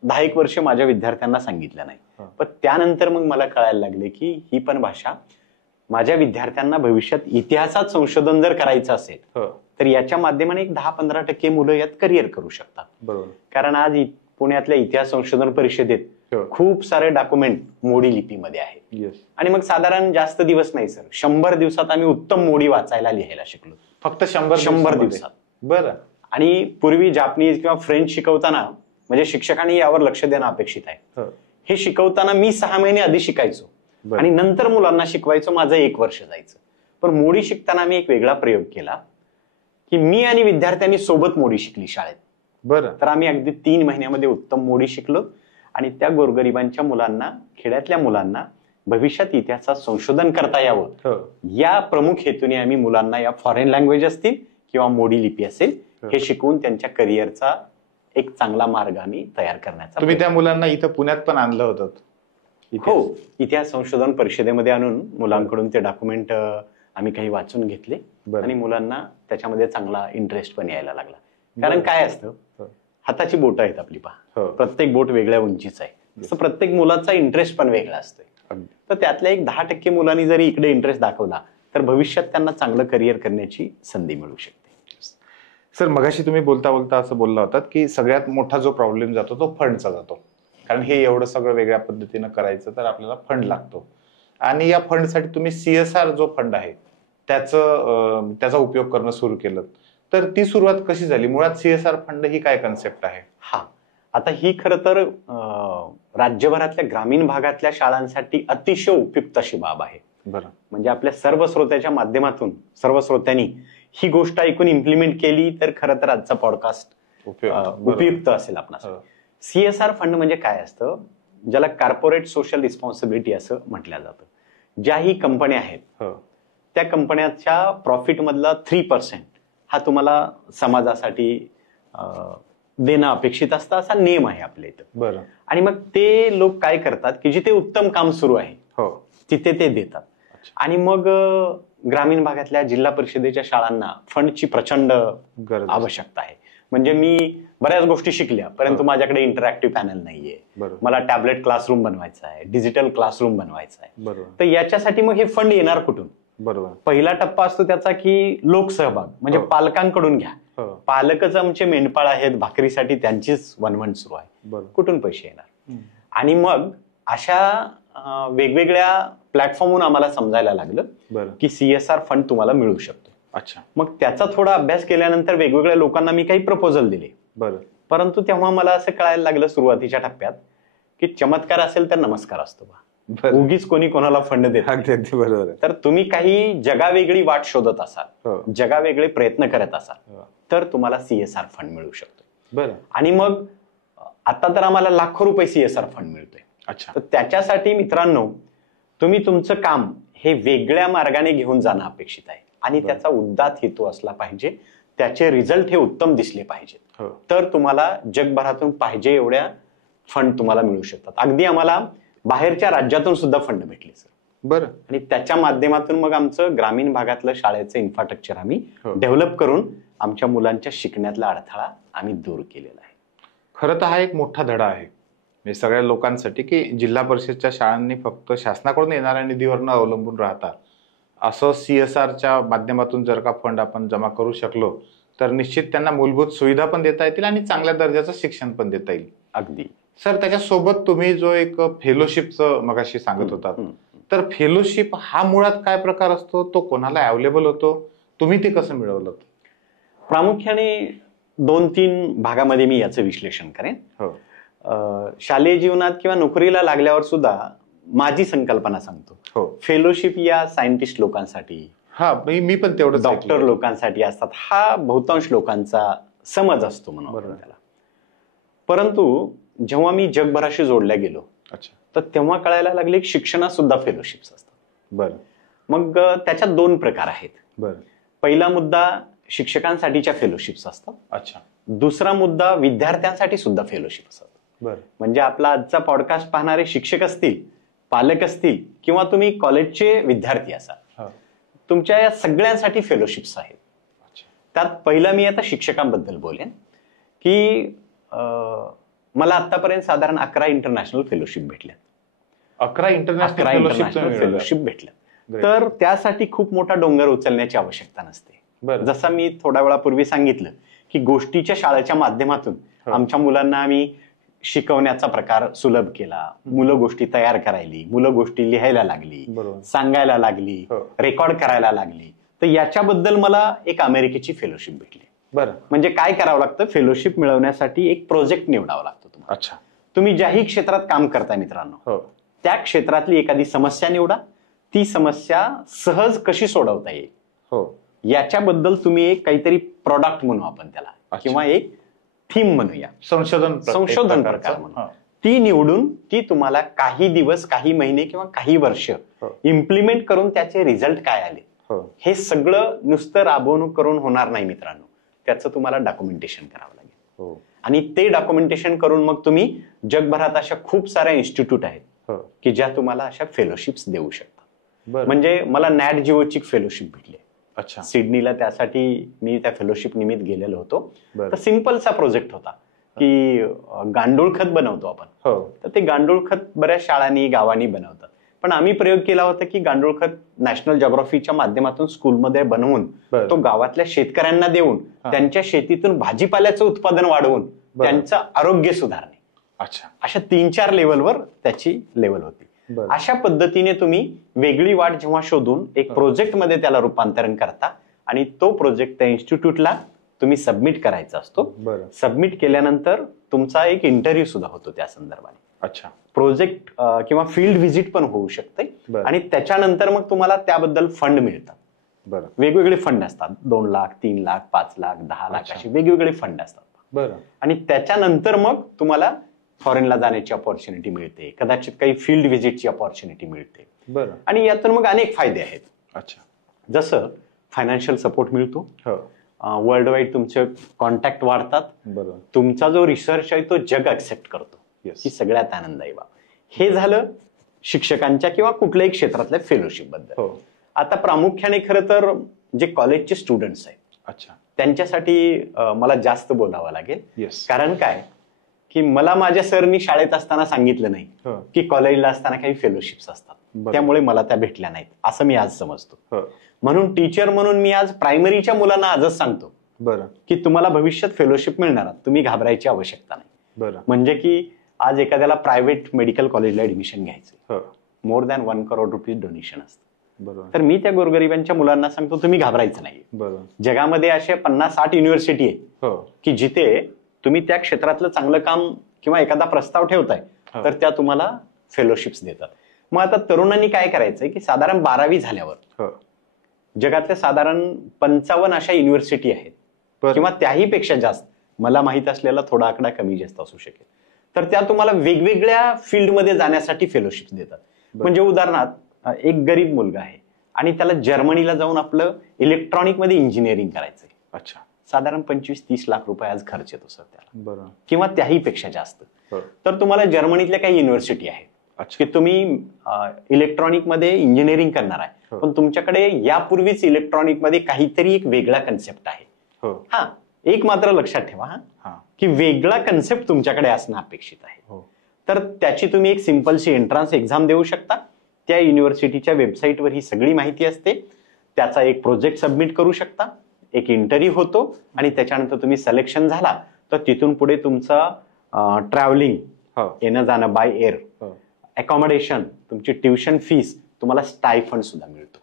10 वर्ष माझ्या विद्यार्थ्यांना सांगितलं नाही. पण त्यानंतर मग मला कळायला लागले की ही पण भाषा माझ्या विद्यार्थ्यांना भविष्यात इतिहासात संशोधन जर करायचं असेल तर याच्या माध्यमाने एक 10-15% मुलं यात करिअर करू शकतात. कारण आज पुण्यातल्या इतिहास संशोधन परिषदेत खूप सारे डॉक्युमेंट मोडी लिपीमध्ये आहेत. आणि मग साधारण जास्त दिवस नाही सर, 100 दिवसात आम्ही उत्तम मोडी वाचायला लिहायला शिकलो. फक्त 100 दिवसात? बरं. आणि पूर्वी जापनीज किंवा फ्रेंच शिकवताना म्हणजे शिक्षकांनी यावर लक्ष देणं अपेक्षित आहे. हे शिकवताना मी 6 महिने आधी शिकायचो आणि नंतर मुलांना शिकवायचो, माझं 1 वर्ष जायचं. पण मोडी शिकताना मी एक वेगळा प्रयोग केला की मी आणि विद्यार्थ्यांनी सोबत मोडी शिकली शाळेत. बरं. तर आम्ही अगदी 3 महिन्यामध्ये उत्तम मोडी शिकलो आणि त्या गोरगरिबांच्या मुलांना, खेड्यातल्या मुलांना भविष्यात इतिहासात संशोधन करता यावं या प्रमुख हेतूने आम्ही मुलांना या फॉरेन लँग्वेज असतील किंवा मोडी लिपी असेल हे शिकवून त्यांच्या करिअरचा एक चांगला मार्ग आम्ही तयार करण्याचा. तुम्ही त्या मुलांना इथं पुण्यात पण आणलं होतं? हो, इतिहास संशोधन परिषदेमध्ये आणून मुलांकडून ते डॉक्युमेंट आम्ही काही वाचून घेतले आणि मुलांना त्याच्यामध्ये चांगला इंटरेस्ट पण यायला लागला. कारण काय असतं, हाताची बोटं आहेत आपली, पहा प्रत्येक बोट वेगळ्या उंचीच आहे, तसं प्रत्येक मुलाचा इंटरेस्ट पण वेगळा असतोय. तर त्यातल्या एक 10% मुलांनी जरी इकडे इंटरेस्ट दाखवला तर भविष्यात त्यांना चांगलं करिअर करण्याची संधी मिळू शकते. सर, मगाशी तुम्ही बोलता बोलता असं बोलला होतात की सगळ्यात मोठा जो प्रॉब्लेम जातो तो फंडचा जातो. कारण हे एवढं सगळं वेगळ्या पद्धतीनं करायचं तर आपल्याला फंड लागतो. आणि या फंडसाठी तुम्ही CSR जो फंड आहे त्याचा उपयोग करणं सुरू केलं. तर ती सुरुवात कशी झाली? मुळात CSR फंड ही काय कन्सेप्ट आहे? आता ही खरं तर राज्यभरातल्या ग्रामीण भागातल्या शाळांसाठी अतिशय उपयुक्त अशी बाब आहे. बरं. म्हणजे आपल्या सर्व श्रोत्याच्या माध्यमातून सर्व श्रोत्यांनी ही गोष्ट ऐकून इम्प्लिमेंट केली तर खरं तर आजचा पॉडकास्ट उपयुक्त असेल आपणास. CSR फंड म्हणजे काय असतं, ज्याला कॉर्पोरेट सोशल रिस्पॉन्सिबिलिटी असं म्हटलं जातं. ज्याही कंपन्या आहेत त्या कंपन्याच्या प्रॉफिट मधला 3% हा तुम्हाला समाजासाठी देणं अपेक्षित असतं, असा नियम आहे आपल्या इथं. बरं. आणि मग ते लोक काय करतात की जिथे उत्तम काम सुरू आहे तिथे ते देतात. आणि मग ग्रामीण भागातल्या जिल्हा परिषदेच्या शाळांना फंडची प्रचंड आवश्यकता आहे. म्हणजे मी बऱ्याच गोष्टी शिकल्या परंतु माझ्याकडे इंटरॅक्टिव्ह पॅनल नाहीये, मला टॅबलेट क्लासरूम बनवायचा आहे, डिजिटल क्लासरूम बनवायचा आहे. तर याच्यासाठी मग हे फंड येणार कुठून? बरोबर. पहिला टप्पा असतो त्याचा की लोकसहभाग, म्हणजे पालकांकडून घ्या. पालकच आमचे मेंढपाळ आहेत, भाकरीसाठी त्यांचीच वणवण सुरू आहे, कुठून पैसे येणार? आणि मग अशा वेगवेगळ्या प्लॅटफॉर्मवरून आम्हाला समजायला लागलं की CSR फंड तुम्हाला मिळू शकतो. अच्छा. मग त्याचा थोडा अभ्यास केल्यानंतर वेगवेगळ्या लोकांना मी काही प्रपोजल दिले. परंतु तेव्हा मला असं कळायला लागलं सुरुवातीच्या टप्प्यात की चमत्कार असेल तर नमस्कार असतो बा, उगीच कोणी कोणाला फंड देत. बरोबर. तर तुम्ही काही जगावेगळी वाट शोधत असाल, जगावेगळे प्रयत्न करत असाल तर तुम्हाला CSR फंड मिळू शकतो. बरं. आणि मग आता तर आम्हाला लाखो रुपये CSR फंड मिळतोय. अच्छा. तर त्याच्यासाठी मित्रांनो, तुम्ही तुमचं काम हे वेगळ्या मार्गाने घेऊन जाणं अपेक्षित आहे आणि त्याचा उद्दात हेतू असला पाहिजे, त्याचे रिझल्ट हे उत्तम दिसले पाहिजेत. तर तुम्हाला जगभरातून पाहिजे एवढ्या फंड तुम्हाला मिळू शकतात. अगदी आम्हाला बाहेरच्या राज्यातून सुद्धा फंड भेटले सर. बरं. आणि त्याच्या माध्यमातून मग आमचं ग्रामीण भागातलं शाळेचं इन्फ्रास्ट्रक्चर आम्ही डेव्हलप करून आमच्या मुलांच्या शिकण्यातला अडथळा आम्ही दूर केलेला आहे. खरं तर हा एक मोठा धडा आहे म्हणजे सगळ्या लोकांसाठी की जिल्हा परिषदच्या शाळांनी फक्त शासनाकडून येणाऱ्या निधीवर न अवलंबून राहता असं CSRच्या माध्यमातून जर का फंड आपण जमा करू शकलो तर निश्चित त्यांना मूलभूत सुविधा पण देता येतील आणि चांगल्या दर्जाचं शिक्षण पण देता येईल. अगदी. सर, त्याच्यासोबत तुम्ही जो एक फेलोशिपचं मगाशी सांगत होतात, तर फेलोशिप हा मुळात काय प्रकार असतो, तो कोणाला अवेलेबल होतो, तुम्ही ते कसं मिळवलं? प्रामुख्याने 2-3 भागामध्ये मी याचं विश्लेषण करेन. शालेय जीवनात किंवा नोकरीला लागल्यावर सुद्धा माझी संकल्पना सांगतो. फेलोशिप या सायंटिस्ट लोकांसाठी, मी पण तेवढं, डॉक्टर लोकांसाठी असतात, हा बहुतांश लोकांचा समज असतो म्हणून त्याला. परंतु जेव्हा मी जगभराशी जोडल्या गेलो तर तेव्हा कळायला लागले की शिक्षणात सुद्धा फेलोशिप्स असतात. बरं. मग त्याच्यात 2 प्रकार आहेत. बरं. पहिला मुद्दा शिक्षकांसाठीच्या फेलोशिप्स असतात. अच्छा. दुसरा मुद्दा विद्यार्थ्यांसाठी सुद्धा फेलोशिप असतात. म्हणजे आपला आजचा पॉडकास्ट पाहणारे शिक्षक असतील, पालक असतील किंवा तुम्ही कॉलेजचे विद्यार्थी असाल, तुमच्या या सगळ्यांसाठी फेलोशिप्स आहेत. त्यात पहिलं मी आता शिक्षकांबद्दल बोलेन की मला आतापर्यंत साधारण 11 इंटरनॅशनल फेलोशिप भेटल्या. 11 इंटरनॅशनल फेलोशिप भेटल्या. तर त्यासाठी खूप मोठा डोंगर उचलण्याची आवश्यकता नसते. जसं मी थोड्या वेळापूर्वी सांगितलं की गोष्टीच्या शाळेच्या माध्यमातून आमच्या मुलांना आम्ही शिकवण्याचा प्रकार सुलभ केला. मुलं गोष्टी तयार करायली, मुलं गोष्टी लिहायला लागली, सांगायला लागली, रेकॉर्ड करायला लागली. तर याच्याबद्दल मला एक अमेरिकेची फेलोशिप भेटली. म्हणजे काय करावं लागतं, फेलोशिप मिळवण्यासाठी एक प्रोजेक्ट निवडावा लागतो तुम्हाला. अच्छा. तुम्ही ज्याही क्षेत्रात काम करताय मित्रांनो, त्या क्षेत्रातली एखादी समस्या निवडा. ती समस्या सहज कशी सोडवता येईल याच्याबद्दल तुम्ही एक काहीतरी प्रॉडक्ट म्हणू आपण त्याला, किंवा एक थीम म्हणूया, संशोधन प्रकार म्हणू, ती निवडून ती तुम्हाला काही दिवस, काही महिने किंवा काही वर्ष इम्प्लिमेंट करून त्याचे रिझल्ट काय आले हे सगळं नुसतं राबवून करून होणार नाही मित्रांनो. त्याचं तुम्हाला डॉक्युमेंटेशन करावं लागेल. आणि ते डॉक्युमेंटेशन करून मग तुम्ही जगभरात अशा खूप साऱ्या इन्स्टिट्यूट आहेत की ज्या तुम्हाला अशा फेलोशिप्स देऊ शकतात. म्हणजे मला नॅट जिओची फेलोशिप भेटली. अच्छा. सिडनीला त्यासाठी मी त्या फेलोशिप निमित्त गेलेलो होतो. तर सिंपलचा प्रोजेक्ट होता की गांडूळ खत बनवतो आपण. तर ते गांडूळ खत बऱ्याच शाळांनी, गावांनी बनवतात. पण आम्ही प्रयोग केला होता की गांडूळ खत नॅशनल जिओग्राफीच्या माध्यमातून स्कूलमध्ये बनवून तो गावातल्या शेतकऱ्यांना देऊन त्यांच्या शेतीतून भाजीपाल्याचं उत्पादन वाढवून त्यांचं आरोग्य सुधारणे. अच्छा. अशा 3-4 लेवलवर त्याची लेवल होती. अशा पद्धतीने तुम्ही वेगळी वाट जेव्हा शोधून एक प्रोजेक्ट मध्ये त्याला रूपांतरण करता आणि तो प्रोजेक्ट त्या इन्स्टिट्यूटला तुम्ही सबमिट करायचा असतो. सबमिट केल्यानंतर तुमचा एक इंटरव्ह्यू सुद्धा होतो त्या संदर्भाने. अच्छा. प्रोजेक्ट किंवा फील्ड व्हिजिट पण होऊ शकते आणि त्याच्यानंतर मग तुम्हाला त्याबद्दल फंड मिळतात. वेगवेगळे फंड असतात. 2 लाख, 3 लाख, 5 लाख, 10 लाख असे वेगवेगळे फंड असतात. आणि त्याच्यानंतर मग तुम्हाला फॉरेनला जाण्याची अपॉर्च्युनिटी मिळते, कदाचित काही फील्ड व्हिजिटची अपॉर्च्युनिटी मिळते. आणि यातून मग अनेक फायदे आहेत. अच्छा. जसं फायनान्शियल सपोर्ट मिळतो, वर्ल्ड वाईड तुमचे कॉन्टॅक्ट वाढतात, तुमचा जो रिसर्च आहे तो जग ऍक्सेप्ट करतो, ही सगळ्यात आनंदायी बाब. हे झालं शिक्षकांच्या किंवा कुठल्याही क्षेत्रातल्या फेलोशिप बद्दल. आता प्रामुख्याने खरं तर जे कॉलेजचे स्टुडंट्स आहेत, अच्छा, त्यांच्यासाठी मला जास्त बोलावं लागेल. कारण काय की मला माझ्या सरनी शाळेत असताना सांगितलं नाही की कॉलेजला असताना काही फेलोशिप्स असतात, त्यामुळे मला त्या भेटल्या नाहीत असं मी आज समजतो. म्हणून टीचर म्हणून मी आज प्रायमरीच्या मुलांना आजच सांगतो की तुम्हाला भविष्यात फेलोशिप मिळणार, तुम्ही घाबरायची आवश्यकता नाही. म्हणजे की आज एखाद्याला प्रायव्हेट मेडिकल कॉलेजला ऍडमिशन घ्यायचं, more than 1 crore rupees donation असतं. तर मी त्या गोरगरिबांच्या मुलांना सांगतो तुम्ही घाबरायचं नाही. जगामध्ये असे 50-60 युनिव्हर्सिटी आहे की जिथे तुम्ही त्या क्षेत्रातलं चांगलं काम किंवा एखादा प्रस्ताव ठेवताय तर त्या तुम्हाला फेलोशिप्स देतात. मग आता तरुणांनी काय करायचंय की साधारण 12वी झाल्यावर जगातल्या साधारण 55 अशा युनिव्हर्सिटी आहेत किंवा त्याही पेक्षा जास्त, मला माहित असलेला थोडा आकडा कमी जास्त असू शकेल, तर त्या तुम्हाला वेगवेगळ्या फील्डमध्ये जाण्यासाठी फेलोशिप्स देतात. म्हणजे उदाहरणार्थ एक गरीब मुलगा आहे आणि त्याला जर्मनीला जाऊन आपलं इलेक्ट्रॉनिक मध्ये इंजिनिअरिंग करायचंय. अच्छा. साधारण 25-30 लाख रुपये आज खर्च येतो सर त्याला, किंवा त्याही पेक्षा जास्त. तर तुम्हाला जर्मनीतल्या काही युनिव्हर्सिटी आहेत की तुम्ही इलेक्ट्रॉनिक मध्ये इंजिनिअरिंग करणार आहे, पण तुमच्याकडे यापूर्वीच इलेक्ट्रॉनिक मध्ये काहीतरी एक वेगळा कन्सेप्ट आहे. हा एक मात्र लक्षात ठेवा की वेगळा कन्सेप्ट तुमच्याकडे असणं अपेक्षित आहे. तर त्याची तुम्ही एक सिंपलशी एंट्रन्स एक्झाम देऊ शकता. त्या युनिव्हर्सिटीच्या वेबसाईटवर ही सगळी माहिती असते. त्याचा एक प्रोजेक्ट सबमिट करू शकता, एक इंटरव्ह्यू होतो आणि त्याच्यानंतर तुम्ही सिलेक्शन झाला तर तिथून पुढे तुमचा ट्रॅव्हलिंग, येणं जाणं बाय एअर, अकॉमोडेशन, तुमची ट्युशन फीस, तुम्हाला स्टायफंड सुद्धा मिळतो.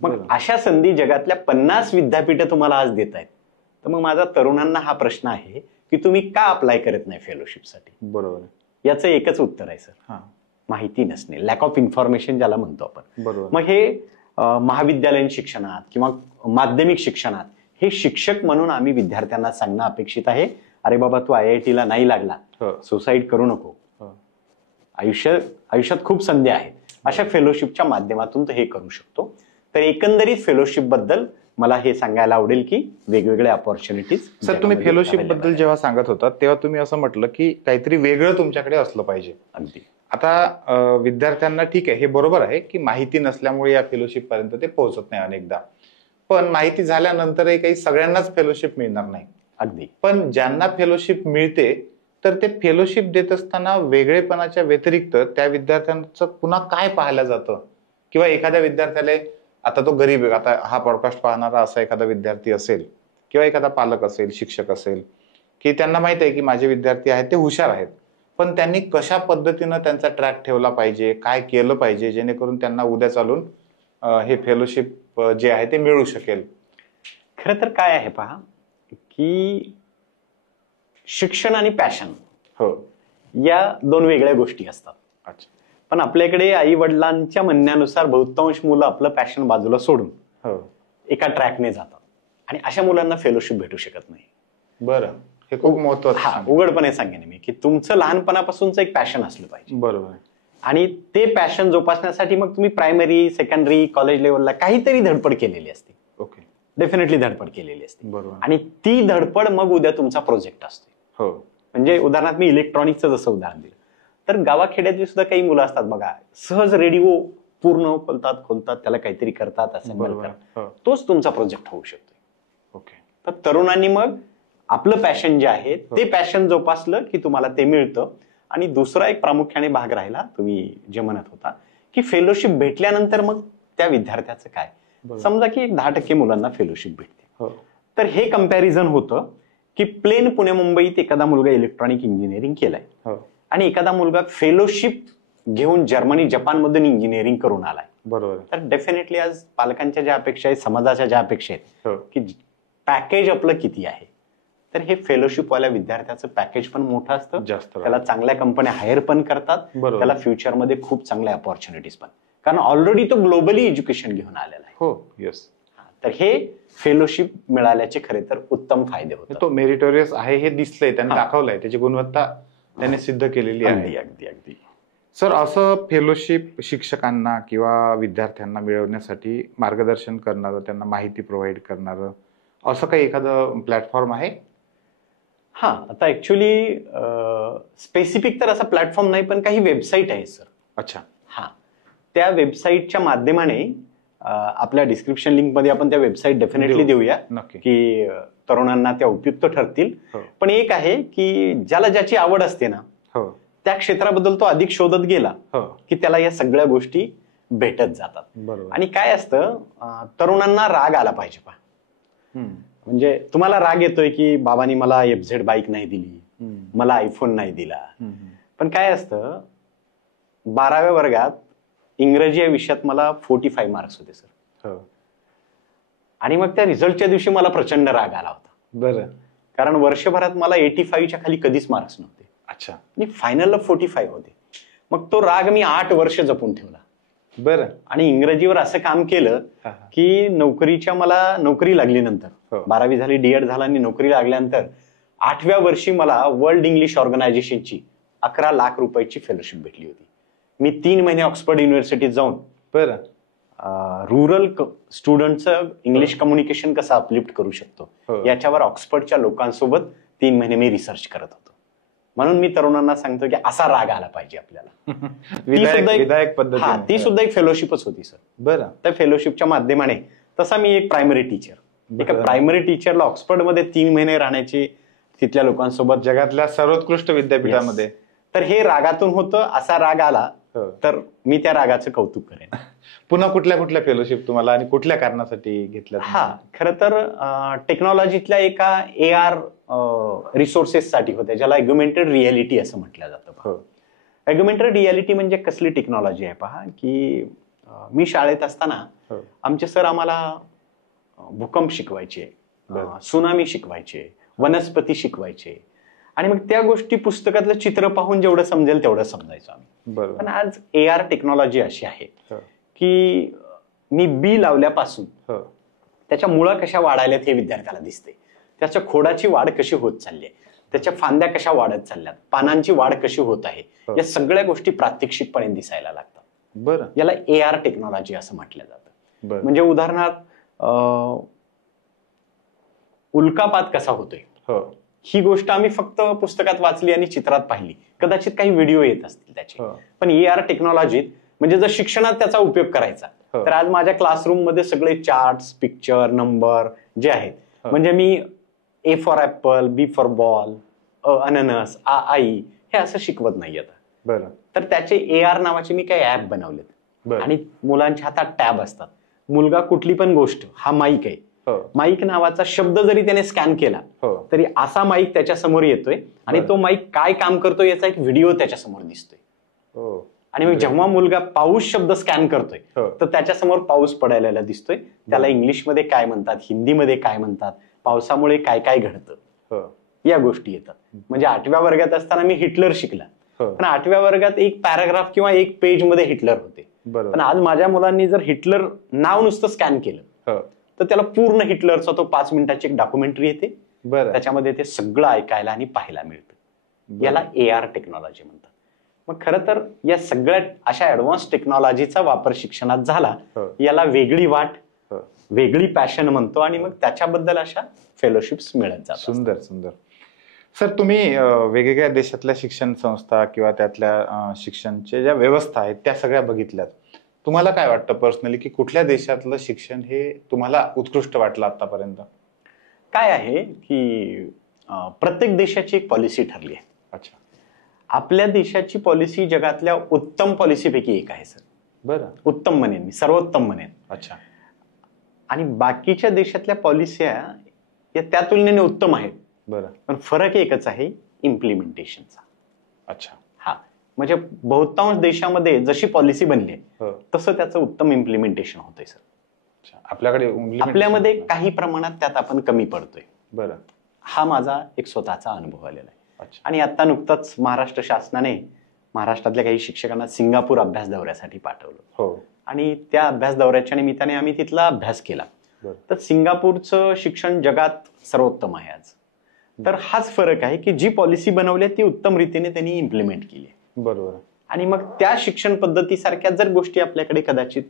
मग अशा संधी जगातल्या 50 विद्यापीठं तुम्हाला आज देत आहेत. तर मग माझा तरुणांना हा प्रश्न आहे की तुम्ही का अप्लाय करत नाही फेलोशिपसाठी? बरोबर. याचं एकच उत्तर आहे सर, माहिती नसणे, लॅक ऑफ इन्फॉर्मेशन ज्याला म्हणतो आपण. मग हे महाविद्यालयीन शिक्षणात किंवा माध्यमिक शिक्षणात हे शिक्षक म्हणून आम्ही विद्यार्थ्यांना सांगणं अपेक्षित आहे, अरे बाबा तू IIT-ला नाही लागला, सुसाईड करू नको, आयुष्यात खूप संधी आहेत. अशा फेलोशिपच्या माध्यमातून तो हे करू शकतो. तर एकंदरीत फेलोशिप बद्दल मला हे सांगायला आवडेल की वेगवेगळ्या अपॉर्च्युनिटीज. सर, तुम्ही फेलोशिप बद्दल जेव्हा सांगत होता तेव्हा तुम्ही असं म्हटलं की काहीतरी वेगळं तुमच्याकडे असलं पाहिजे. अगदी. आता विद्यार्थ्यांना ठीक आहे, हे बरोबर आहे की माहिती नसल्यामुळे या फेलोशिप पर्यंत ते पोहोचत नाही अनेकदा, पण माहिती झाल्यानंतरही काही सगळ्यांनाच फेलोशिप मिळणार नाही. अगदी. पण ज्यांना फेलोशिप मिळते तर ते फेलोशिप देत असताना वेगळेपणाच्या व्यतिरिक्त त्या विद्यार्थ्यांचं पुन्हा काय पाहिलं जातं, किंवा एखाद्या विद्यार्थ्याला, आता तो गरीब, आता हा पॉडकास्ट पाहणारा असा एखादा विद्यार्थी असेल किंवा एखादा पालक असेल, शिक्षक असेल, की त्यांना माहित आहे की माझे विद्यार्थी आहेत ते हुशार आहेत, पण त्यांनी कशा पद्धतीनं त्यांचा ट्रॅक ठेवला पाहिजे, काय केलं पाहिजे जेणेकरून त्यांना उद्या चालून हे फेलोशिप जे आहे ते मिळू शकेल. खरं तर काय आहे पहा की शिक्षण आणि पॅशन हो या दोन वेगळ्या गोष्टी असतात. अच्छा. पण आपल्याकडे आई वडिलांच्या म्हणण्यानुसार बहुतांश मुलं आपलं पॅशन बाजूला सोडून एका ट्रॅकने जातात आणि अशा मुलांना फेलोशिप भेटू शकत नाही. बरं, हे खूप महत्वाचं. उघडपणे सांगेन मी की तुमचं लहानपणापासूनच एक पॅशन असलं पाहिजे. बरोबर. आणि ते पॅशन जोपासण्यासाठी मग तुम्ही प्रायमरी, सेकंडरी, कॉलेज लेवलला काहीतरी धडपड केलेली असते. ओके. डेफिनेटली धडपड केलेली असते. बरोबर. आणि ती धडपड मग उद्या तुमचा प्रोजेक्ट असतो. हो. म्हणजे उदाहरणार्थ मी इलेक्ट्रॉनिकचं जसं उदाहरण दिलं तर गावाखेड्यातली सुद्धा काही मुलं असतात बघा, सहज रेडिओ पूर्ण खोलतात, त्याला काहीतरी करतात, असेंबल करतात. तोच तुमचा प्रोजेक्ट होऊ शकतो. ओके. तर तरुणांनी मग आपलं पॅशन जे आहे ते पॅशन जोपासलं की तुम्हाला ते मिळतं. आणि दुसरा एक प्रामुख्याने भाग राहिला, तुम्ही जे म्हणत होता की फेलोशिप भेटल्यानंतर मग त्या विद्यार्थ्याचं काय. समजा की 10% मुलांना फेलोशिप भेटते, तर हे कंपॅरिझन होतं की प्लेन पुणे मुंबईत एखादा मुलगा इलेक्ट्रॉनिक इंजिनिअरिंग केलाय आणि एखादा मुलगा फेलोशिप घेऊन जर्मनी, जपानमधून इंजिनिअरिंग करून आलाय. बरोबर. तर डेफिनेटली आज पालकांच्या ज्या अपेक्षा आहेत, समाजाच्या ज्या अपेक्षा आहेत की पॅकेज आपलं किती आहे, तर हे फेलोशिप वाल्या विद्यार्थ्याचं पॅकेज पण मोठं असतं, त्याला चांगल्या कंपन्या हायर पण करतात, त्याला फ्युचरमध्ये खूप चांगल्या अपॉर्च्युनिटीज पण, कारण ऑलरेडी तो ग्लोबली एज्युकेशन घेऊन आलेला आहे. हो. येस. तर हे फेलोशिप मिळाल्याचे खरे तर उत्तम फायदे होते. तो मेरिटोरियस आहे हे दिसलंय, त्यांनी दाखवलंय, त्याची गुणवत्ता त्याने सिद्ध केलेली आहे. अगदी अगदी. सर, असं फेलोशिप शिक्षकांना किंवा विद्यार्थ्यांना मिळवण्यासाठी मार्गदर्शन करणारं, त्यांना माहिती प्रोव्हाइड करणारं असं काही एखादं प्लॅटफॉर्म आहे? हा, आता ऍक्च्युली स्पेसिफिक तर असा प्लॅटफॉर्म नाही, पण काही वेबसाईट आहे सर. अच्छा. हा, त्या वेबसाईटच्या माध्यमाने आपल्या डिस्क्रिप्शन लिंक मध्ये आपण त्या वेबसाईट डेफिनेटली देऊया की तरुणांना त्या उपयुक्त ठरतील. पण एक आहे की ज्याला ज्याची आवड असते ना, त्या क्षेत्राबद्दल तो अधिक शोधत गेला की त्याला या सगळ्या गोष्टी भेटत जातात. आणि काय असतं, तरुणांना राग आला पाहिजे पहा. म्हणजे तुम्हाला राग येतोय की बाबांनी मला FZ बाईक नाही दिली, मला आयफोन नाही दिला. पण काय असतं, 12व्या वर्गात इंग्रजी या विषयात मला 45 मार्क्स होते सर. आणि मग त्या रिझल्टच्या दिवशी मला प्रचंड राग आला होता. बरं. कारण वर्षभरात मला 85च्या खाली कधीच मार्क्स नव्हते. अच्छा. आणि फायनलला 45 होते. मग तो राग मी 8 वर्ष जपून ठेवला. बरं. आणि इंग्रजीवर असं काम केलं की मला नोकरी लागली नंतर, 12वी झाली, DED झाला आणि नोकरी लागल्यानंतर 8व्या वर्षी मला वर्ल्ड इंग्लिश ऑर्गनायझेशनची 11 लाख रुपयाची फेलोशिप भेटली होती. मी 3 महिने ऑक्सफर्ड युनिव्हर्सिटीत जाऊन रुरल स्टुडंटचं इंग्लिश कम्युनिकेशन कसं अपलिफ्ट करू शकतो याच्यावर ऑक्सफर्डच्या लोकांसोबत 3 महिने मी रिसर्च करत होतो. म्हणून मी तरुणांना सांगतो की असा राग आला पाहिजे आपल्याला. ती सुद्धा एक फेलोशिपच होती सर. बरं. त्या फेलोशिपच्या माध्यमाने तसा मी एक प्रायमरी टीचर, एका प्रायमरी टीचरला ऑक्सफर्डमध्ये 3 महिने राहण्याची, तिथल्या लोकांसोबत, जगातल्या सर्वोत्कृष्ट विद्यापीठामध्ये. तर हे रागातून होतं. असा राग आला तर मी त्या रागाचं कौतुक करेन. पुन्हा कुठल्या फेलोशिप तुम्हाला आणि कुठल्या कारणासाठी घेतल्या? हा, खरं तर टेक्नॉलॉजीतल्या एका AR रिसोर्सेस साठी होत्या, ज्याला अग्युमेंटेड रियालिटी असं म्हटलं जातं. अग्युमेंटेड रियालिटी म्हणजे कसली टेक्नॉलॉजी आहे पहा, की मी शाळेत असताना आमचे सर आम्हाला भूकंप शिकवायचे, सुनामी शिकवायचे, वनस्पती शिकवायचे, आणि मग त्या गोष्टी पुस्तकातलं चित्र पाहून जेवढं समजेल तेवढं समजायचो आम्ही. पण आज AR टेक्नॉलॉजी अशी आहे की मी बी लावल्यापासून त्याच्या मुळा कशा वाढायल्यात हे विद्यार्थ्याला दिसते, त्याच्या खोडाची वाढ कशी होत चालली आहे, त्याच्या फांद्या कशा वाढत चालल्यात, पानांची वाढ कशी होत आहे, या सगळ्या गोष्टी प्रात्यक्षिकपणे दिसायला लागतात. बरं. याला AR टेक्नॉलॉजी असं म्हटलं जातं. म्हणजे उदाहरणार्थ उल्कापात कसा होतोय ही गोष्ट आम्ही फक्त पुस्तकात वाचली आणि चित्रात पाहिली. कदाचित काही व्हिडिओ येत असतील त्याचे, पण AR टेक्नॉलॉजीत म्हणजे जर शिक्षणात त्याचा उपयोग करायचा तर आज माझ्या क्लासरूम मध्ये सगळे चार्ट्स, पिक्चर, नंबर जे आहेत, म्हणजे मी A for apple, B for ball, अननस, आई हे असं शिकवत नाही आता. बरं. तर त्याचे AR नावाचे मी काही ऍप बनवलेत आणि मुलांच्या हातात टॅब असतात. मुलगा कुठली पण गोष्ट, हा माईक आहे, माईक नावाचा शब्द जरी त्याने स्कॅन केला तरी असा माईक त्याच्या समोर येतोय आणि तो माईक काय काम करतोय याचा एक व्हिडिओ त्याच्या समोर दिसतोय. आणि मग जेव्हा मुलगा पाऊस शब्द स्कॅन करतोय तर त्याच्यासमोर पाऊस पडायला दिसतोय. त्याला इंग्लिशमध्ये काय म्हणतात, हिंदीमध्ये काय म्हणतात, पावसामुळे काय काय घडतं, या गोष्टी येतात. म्हणजे 8व्या वर्गात असताना मी हिटलर शिकला, पण 8व्या वर्गात एक पॅराग्राफ किंवा एक पेज मध्ये हिटलर होते. पण आज माझ्या मुलांनी जर हिटलर नाव नुसतं स्कॅन केलं तर त्याला पूर्ण हिटलरचा तो 5 मिनिटाची एक डॉक्युमेंटरी येते, त्याच्यामध्ये ते सगळं ऐकायला आणि पाहायला मिळतं. याला AR टेक्नॉलॉजी म्हणतात. मग खरं तर या सगळ्या अशा ऍडव्हान्स टेक्नॉलॉजीचा वापर शिक्षणात झाला, याला वेगळी वाट, वेगळी पॅशन म्हणतो आणि मग त्याच्याबद्दल अशा फेलोशिप्स मिळत जातात. सुंदर सुंदर. सर, तुम्ही वेगवेगळ्या देशातल्या शिक्षण संस्था किंवा त्यातल्या शिक्षणच्या ज्या व्यवस्था आहेत त्या सगळ्या बघितल्यात. तुम्हाला काय वाटतं पर्सनली की कुठल्या देशातलं शिक्षण हे तुम्हाला उत्कृष्ट वाटलं आतापर्यंत? काय आहे की प्रत्येक देशाची एक पॉलिसी ठरली आहे. अच्छा. आपल्या देशाची पॉलिसी जगातल्या उत्तम पॉलिसीपैकी एक आहे सर. बरं. उत्तम म्हणेन मी, सर्वोत्तम म्हणेन. अच्छा. आणि बाकीच्या देशातल्या पॉलिस्या या त्या तुलनेने उत्तम आहेत. बरं. पण फरक एकच आहे, इम्प्लिमेंटेशनचा. अच्छा. हा, म्हणजे बहुतांश देशामध्ये जशी पॉलिसी बनली आहे तसं त्याचं उत्तम इम्प्लिमेंटेशन होतंय सर. आपल्यामध्ये काही प्रमाणात त्यात आपण कमी पडतोय. बरं. हा माझा एक स्वतःचा अनुभव आलेला आहे. आणि आता नुकताच महाराष्ट्र शासनाने महाराष्ट्रातल्या काही शिक्षकांना सिंगापूर अभ्यास दौऱ्यासाठी पाठवलं. आणि त्या अभ्यास दौऱ्याच्या निमित्ताने आम्ही तिथला अभ्यास केला. तर सिंगापूरचं शिक्षण जगात सर्वोत्तम आहे आज. तर हाच फरक आहे की जी पॉलिसी बनवली ती उत्तम रीतीने त्यांनी इम्प्लिमेंट केली. बरोबर. आणि मग त्या शिक्षण पद्धतीसारख्या जर गोष्टी आपल्याकडे कदाचित,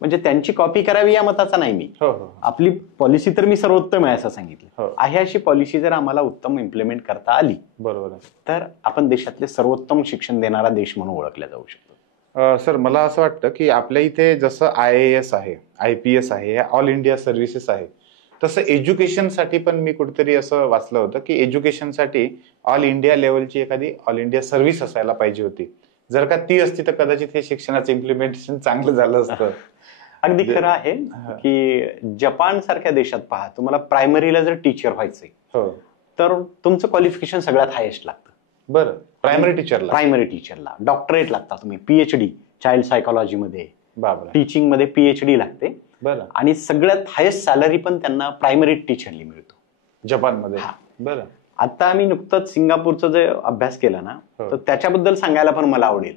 म्हणजे त्यांची कॉपी करावी या मताचा नाही मी. आपली पॉलिसी तर मी सर्वोत्तम आहे असं सांगितलं आहे. अशी पॉलिसी जर आम्हाला उत्तम इम्प्लिमेंट करता आली, बरोबर, तर आपण देशातले सर्वोत्तम शिक्षण देणारा देश म्हणून ओळखला जाऊ शकतो. सर, मला असं वाटतं की आपल्या इथे जसं IAS आहे, IPS आहे, ऑल इंडिया सर्व्हिसेस आहे, तसं एज्युकेशनसाठी पण मी कुठेतरी असं वाचलं होतं की एज्युकेशनसाठी ऑल इंडिया लेवलची एखादी ऑल इंडिया सर्व्हिस असायला पाहिजे होती. जर का ती असती तर कदाचित हे शिक्षणाचं इम्प्लिमेंटेशन चांगलं झालं असतं. अगदी खरं आहे की जपान सारख्या देशात पहा, तुम्हाला प्रायमरीला जर टीचर व्हायचंय तर तुमचं क्वालिफिकेशन सगळ्यात हायेस्ट लागतं. बरं. प्रायमरी टीचरला डॉक्टरेट लागतात. तुम्ही PhD चाइल्ड सायकोलॉजी मध्ये, टीचिंग मध्ये PhD लागते. बरं. आणि सगळ्यात हायेस्ट सॅलरी पण त्यांना प्रायमरी टीचरली मिळतो जपानमध्ये. बरं. आता आम्ही नुकतंच सिंगापूरचा जे अभ्यास केला ना, तर त्याच्याबद्दल सांगायला पण मला आवडेल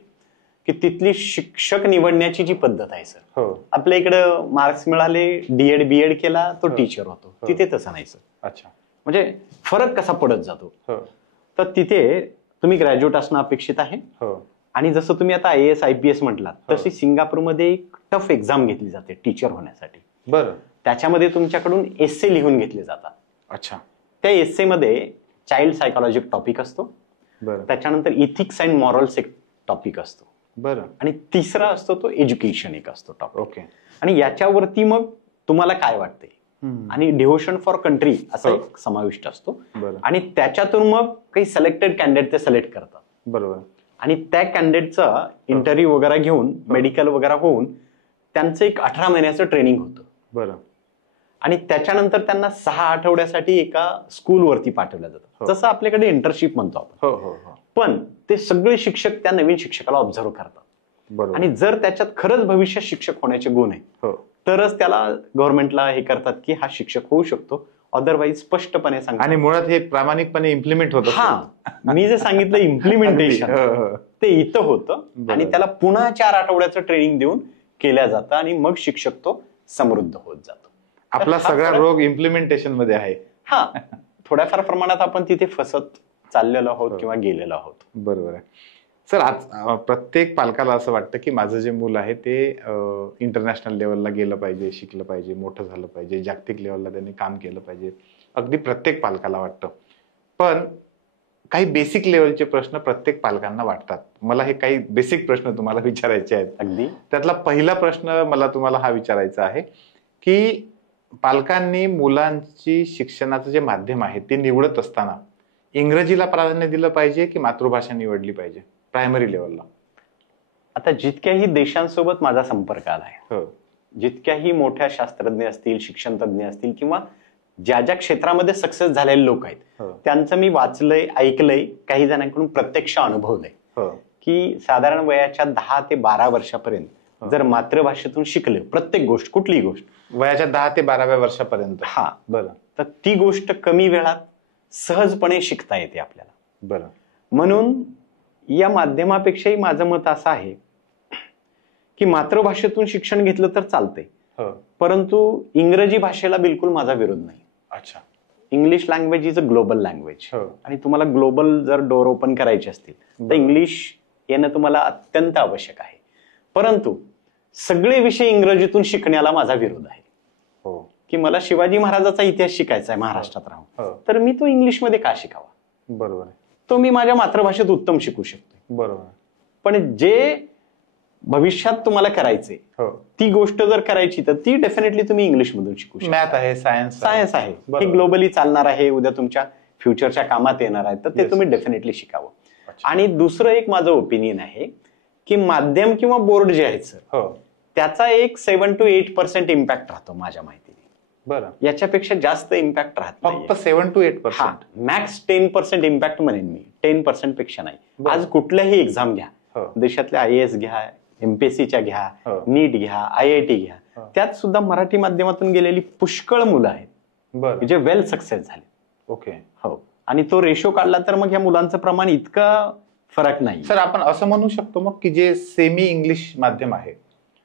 की तिथली शिक्षक निवडण्याची जी पद्धत आहे सर, आपल्या इकडं मार्क्स मिळाले, DED BEd केला तो टीचर होतो, तिथे तसं नाही सर. अच्छा. म्हणजे फरक कसा पडत जातो. तर तिथे तुम्ही ग्रॅज्युएट असणं अपेक्षित आहे. आणि जसं तुम्ही आता IAS IPS म्हटलात तशी सिंगापूरमध्ये एक टफ एक्झाम घेतली जाते टीचर होण्यासाठी. बरं. त्याच्यामध्ये तुमच्याकडून एस्से लिहून घेतले जातात. अच्छा. त्या एस्से मध्ये चाइल्ड सायकोलॉजी टॉपिक असतो. बरं. त्याच्यानंतर इथिक्स अँड मॉरल्स एक टॉपिक असतो. बरं. आणि तिसरा असतो तो एज्युकेशन एक असतो टॉपिक. ओके. आणि याच्यावरती मग तुम्हाला काय वाटते आणि डिव्होशन फॉर कंट्री असा एक समाविष्ट असतो. आणि त्याच्यातून मग काही सिलेक्टेड कॅन्डिडेट ते सिलेक्ट करतात. बरोबर. आणि त्या कॅन्डिडेटचा इंटरव्ह्यू वगैरे घेऊन, मेडिकल वगैरे होऊन त्यांचं एक 18 महिन्याचं ट्रेनिंग होतं. बरं. आणि त्याच्यानंतर त्यांना 6 आठवड्यासाठी एका स्कूलवरती पाठवलं जातं, जसं आपल्याकडे इंटर्नशिप म्हणतो आपण. पण ते सगळे शिक्षक त्या नवीन शिक्षकाला ऑब्झर्व्ह करतात. आणि जर त्याच्यात खरंच भविष्यात शिक्षक होण्याचे गुण आहेत तरच त्याला गव्हर्नमेंटला हे करतात की हा शिक्षक होऊ शकतो. अदरवाईज स्पष्टपणे सांगतात. आणि मुळात हे प्रामाणिकपणे इम्प्लिमेंट होतं. मी जे सांगितलं इम्प्लिमेंटेशन ते इथं होतं. आणि त्याला पुन्हा 4 आठवड्याचं ट्रेनिंग देऊन केल्या जातं आणि मग शिक्षक तो समृद्ध होत जातो. आपला सगळा रोग इम्प्लिमेंटेशन मध्ये आहे. थोड्याफार प्रमाणात आपण तिथे फसत चाललेलो आहोत किंवा गेलेलो आहोत. बरोबर आहे. सर, आज प्रत्येक पालकाला असं वाटतं की माझं जे मूल आहे ते इंटरनॅशनल लेवलला गेलं पाहिजे, शिकलं पाहिजे, मोठं झालं पाहिजे, जागतिक लेवलला त्यांनी काम केलं पाहिजे. अगदी प्रत्येक पालकाला वाटतं. पण काही बेसिक लेवलचे प्रश्न प्रत्येक पालकांना वाटतात. मला हे काही बेसिक प्रश्न तुम्हाला विचारायचे आहेत. अगदी. त्यातला पहिला प्रश्न मला तुम्हाला हा विचारायचा आहे की पालकांनी मुलांची शिक्षणाचं जे माध्यम आहे ते निवडत असताना इंग्रजीला प्राधान्य दिलं पाहिजे की मातृभाषा निवडली पाहिजे प्रायमरी लेवलला? आता जितक्याही देशांसोबत माझा संपर्क आलाय, जितक्याही मोठ्या शास्त्रज्ञ असतील, शिक्षण तज्ञ असतील किंवा ज्या ज्या क्षेत्रामध्ये सक्सेस झालेले लोक आहेत त्यांचं मी वाचलंय, ऐकलंय, काही जणांकडून प्रत्यक्ष अनुभवलंय की साधारण वयाच्या 10 ते 12 वर्षापर्यंत जर मातृभाषेतून शिकलं प्रत्येक गोष्ट, कुठलीही गोष्ट वयाच्या 10 ते 12व्या वर्षापर्यंत, हा बरं, तर ती गोष्ट कमी वेळात सहजपणे शिकता येते आपल्याला. बरं. म्हणून या माध्यमापेक्षाही माझं मत असं आहे की मातृभाषेतून शिक्षण घेतलं तर चालतंय, परंतु इंग्रजी भाषेला बिलकुल माझा विरोध नाही. अच्छा. English language is a global language आणि तुम्हाला ग्लोबल जर डोर ओपन करायचे असतील तर इंग्लिश येणं तुम्हाला अत्यंत आवश्यक आहे. परंतु सगळे विषय इंग्रजीतून शिकण्याला माझा विरोध आहे. की मला शिवाजी महाराजाचा इतिहास शिकायचा आहे महाराष्ट्रात राहून, तर मी तो इंग्लिशमध्ये का शिकावा? बरोबर. तो मी माझ्या मातृभाषेत उत्तम शिकू शकतो. बरोबर. पण जे भविष्यात तुम्हाला करायचे ती गोष्ट जर करायची तर ती डेफिनेटली तुम्ही इंग्लिश मधून शिकू शकता. मॅथ आहे, सायन्स आहे, हे ग्लोबली चालणार आहे, उद्या तुमच्या फ्युचरच्या कामात येणार आहे, तर ते तुम्ही डेफिनेटली शिकावं. आणि दुसरं एक माझं ओपिनियन आहे की माध्यम किंवा बोर्ड जे आहे सर त्याचा एक 7 to 8% इम्पॅक्ट राहतो माझ्या माहितीने. बरं. याच्यापेक्षा जास्त इम्पॅक्ट राहत फक्त 7 to 8%. मॅक्स 10% इम्पॅक्ट म्हणेन मी, 10% पेक्षा नाही. आज कुठल्याही एक्झाम घ्या, देशातल्या IAS घ्या, MPSCच्या घ्या, नीट घ्या, IIT घ्या, त्यात सुद्धा मराठी माध्यमातून गेलेली पुष्कळ मुलं आहेत जे वेल सक्सेस झाले. ओके. हो. आणि तो रेशो काढला तर मग या मुलांचं प्रमाण इतकं फरक नाही. सर आपण असं म्हणू शकतो मग की जे सेमी इंग्लिश माध्यम आहे,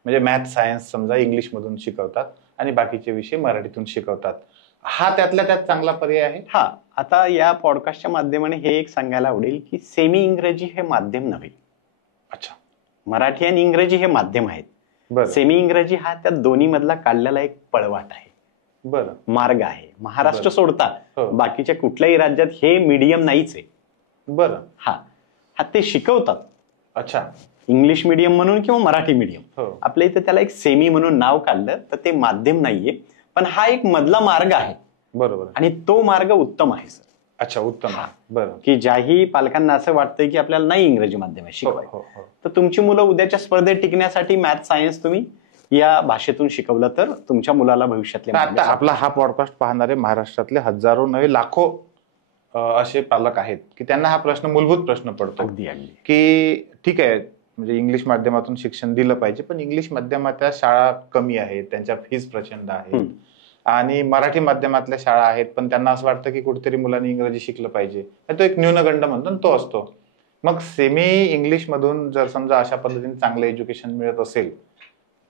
म्हणजे मॅथ सायन्स समजा इंग्लिश मधून शिकवतात आणि बाकीचे विषय मराठीतून शिकवतात, हा त्यातल्या त्यात चांगला पर्याय आहे? हा. आता या पॉडकास्टच्या माध्यमाने हे एक सांगायला आवडेल की सेमी इंग्रजी हे माध्यम नव्हे. अच्छा. मराठी आणि इंग्रजी हे माध्यम आहेत. सेमी इंग्रजी हा त्या दोन्ही मधला काढलेला एक पळवाट आहे. बरं. मार्ग आहे. महाराष्ट्र सोडता बाकीच्या कुठल्याही राज्यात हे मीडियम नाहीच आहे. बरं. हा ते शिकवतात. अच्छा. इंग्लिश मीडियम म्हणून किंवा मराठी मीडियम, आपल्या इथे त्याला एक सेमी म्हणून नाव काढलं तर ते माध्यम नाहीये, पण हा एक मधला मार्ग आहे. बरोबर. आणि तो मार्ग उत्तम आहे सर. अच्छा, उत्तम. बरं. की ज्याही पालकांना असं वाटतंय की आपल्याला नाही इंग्रजी माध्यम आहे शिकवायचं, तर तुमची मुलं उद्याच्या स्पर्धेत टिकण्यासाठी मॅथ सायन्स तुम्ही या भाषेतून शिकवलं तर तुमच्या मुलाला भविष्यातले. आता आपला हा पॉडकास्ट पाहणारे महाराष्ट्रातले हजारो नव्हे लाखो असे पालक आहेत की त्यांना हा प्रश्न, मूलभूत प्रश्न पडतो की ठीक आहे म्हणजे इंग्लिश माध्यमातून शिक्षण दिलं पाहिजे, पण इंग्लिश माध्यमातल्या शाळा कमी आहेत, त्यांच्या फीस प्रचंड आहेत, आणि मराठी माध्यमातल्या शाळा आहेत पण त्यांना असं वाटतं की कुठेतरी मुलांनी इंग्रजी शिकलं पाहिजे, तो एक न्यूनगंड म्हणतो तो असतो. मग सेमी इंग्लिश मधून जर समजा अशा पद्धतीने चांगलं एज्युकेशन मिळत असेल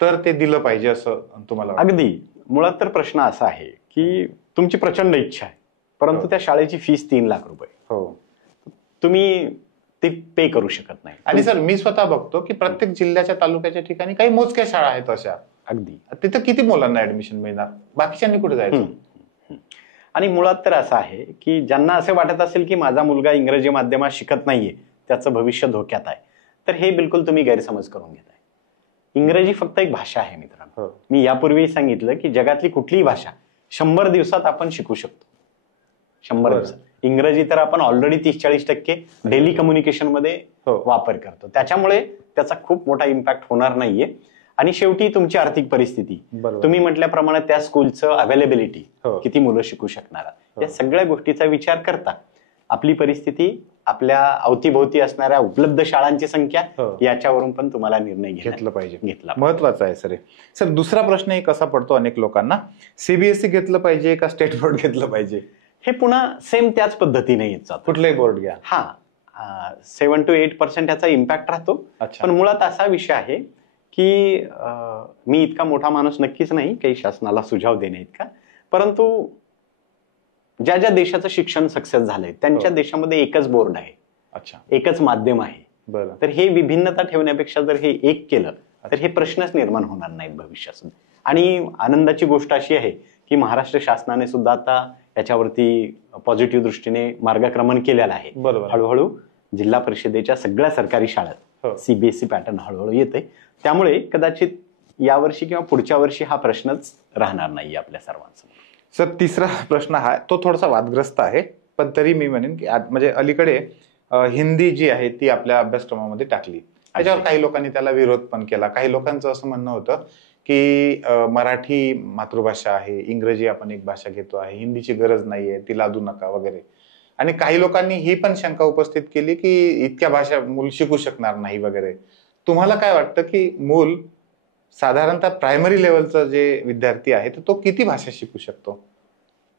तर ते दिलं पाहिजे असं तुम्हाला वाटतं? अगदी. मुळात तर प्रश्न असा आहे की तुमची प्रचंड इच्छा आहे, परंतु त्या शाळेची फीस 3 लाख रुपये, तुम्ही ते पे करू शकत नाही. आणि सर मी स्वतः बघतो की प्रत्येक जिल्ह्याच्या तालुक्याच्या ठिकाणी काही मोजक्या शाळा आहेत अशा. अगदी. तिथं किती मुलांना ऍडमिशन मिळणार, बाकीच्यांनी कुठे जायचं? आणि मुळात तर असं आहे की ज्यांना असं वाटत असेल की माझा मुलगा इंग्रजी माध्यमात शिकत नाहीये, त्याचं भविष्य धोक्यात आहे, तर हे बिलकुल तुम्ही गैरसमज करून घेताय. इंग्रजी फक्त एक भाषा आहे मित्रांनो. मी यापूर्वी सांगितलं की जगातली कुठलीही भाषा 100 दिवसात आपण शिकू शकतो. 100 दिवसात. इंग्रजी तर आपण ऑलरेडी 30-40% डेली कम्युनिकेशन मध्ये वापर करतो, त्याच्यामुळे त्याचा खूप मोठा इम्पॅक्ट होणार नाहीये. आणि शेवटी तुमची आर्थिक परिस्थिती, तुम्ही म्हटल्याप्रमाणे त्या स्कूलचं अवेलेबिलिटी, किती मुलं शिकू शकणार, या सगळ्या गोष्टीचा विचार करता आपली परिस्थिती, आपल्या अवतीभोवती असणाऱ्या उपलब्ध शाळांची संख्या, याच्यावरून पण तुम्हाला निर्णय घेतला पाहिजे. महत्वाचा आहे सर. सर दुसरा प्रश्न एक असा पडतो अनेक लोकांना, सीबीएसई घेतलं पाहिजे का स्टेट बोर्ड घेतलं पाहिजे? हे पुन्हा सेम त्याच पद्धतीने येत जातं. कुठलाही बोर्ड घ्या. 7 to 8% याचा इम्पॅक्ट राहतो. पण मुळात असा विषय आहे की मी इतका मोठा माणूस नक्कीच नाही काही शासनाला सुझाव देणे इतका, परंतु ज्या ज्या देशाचं शिक्षण सक्सेस झालंय त्यांच्या देशामध्ये एकच बोर्ड आहे. अच्छा. एकच माध्यम आहे. बरं. तर हे विभिन्नता ठेवण्यापेक्षा जर हे एक केलं तर हे प्रश्नच निर्माण होणार नाहीत भविष्यात. आणि आनंदाची गोष्ट अशी आहे की महाराष्ट्र शासनाने सुद्धा आता याच्यावरती पॉझिटिव्ह दृष्टीने मार्गक्रमण केलेलं आहे. बरोबर. हळूहळू जिल्हा परिषदेच्या सगळ्या सरकारी शाळेत सीबीएसई पॅटर्न हळूहळू येते. त्यामुळे कदाचित यावर्षी किंवा पुढच्या वर्षी हा प्रश्नच राहणार नाही आपल्या सर्वांसमोर. सर, तिसरा प्रश्न हा तो थोडासा वादग्रस्त आहे, पण तरी मी म्हणेन की म्हणजे अलीकडे हिंदी जी आहे ती आपल्या अभ्यासक्रमामध्ये टाकली. त्याच्यावर काही लोकांनी त्याला विरोध पण केला. काही लोकांचं असं म्हणणं होतं की मराठी मातृभाषा आहे, इंग्रजी आपण एक भाषा घेतो आहे, हिंदीची गरज नाहीये, ती लादू नका वगैरे. आणि काही लोकांनी ही पण शंका उपस्थित केली की इतक्या भाषा मूल शिकू शकणार नाही वगैरे. तुम्हाला काय वाटतं की मूल साधारणतः प्रायमरी लेवलचा जे विद्यार्थी आहे तो किती भाषा शिकू शकतो?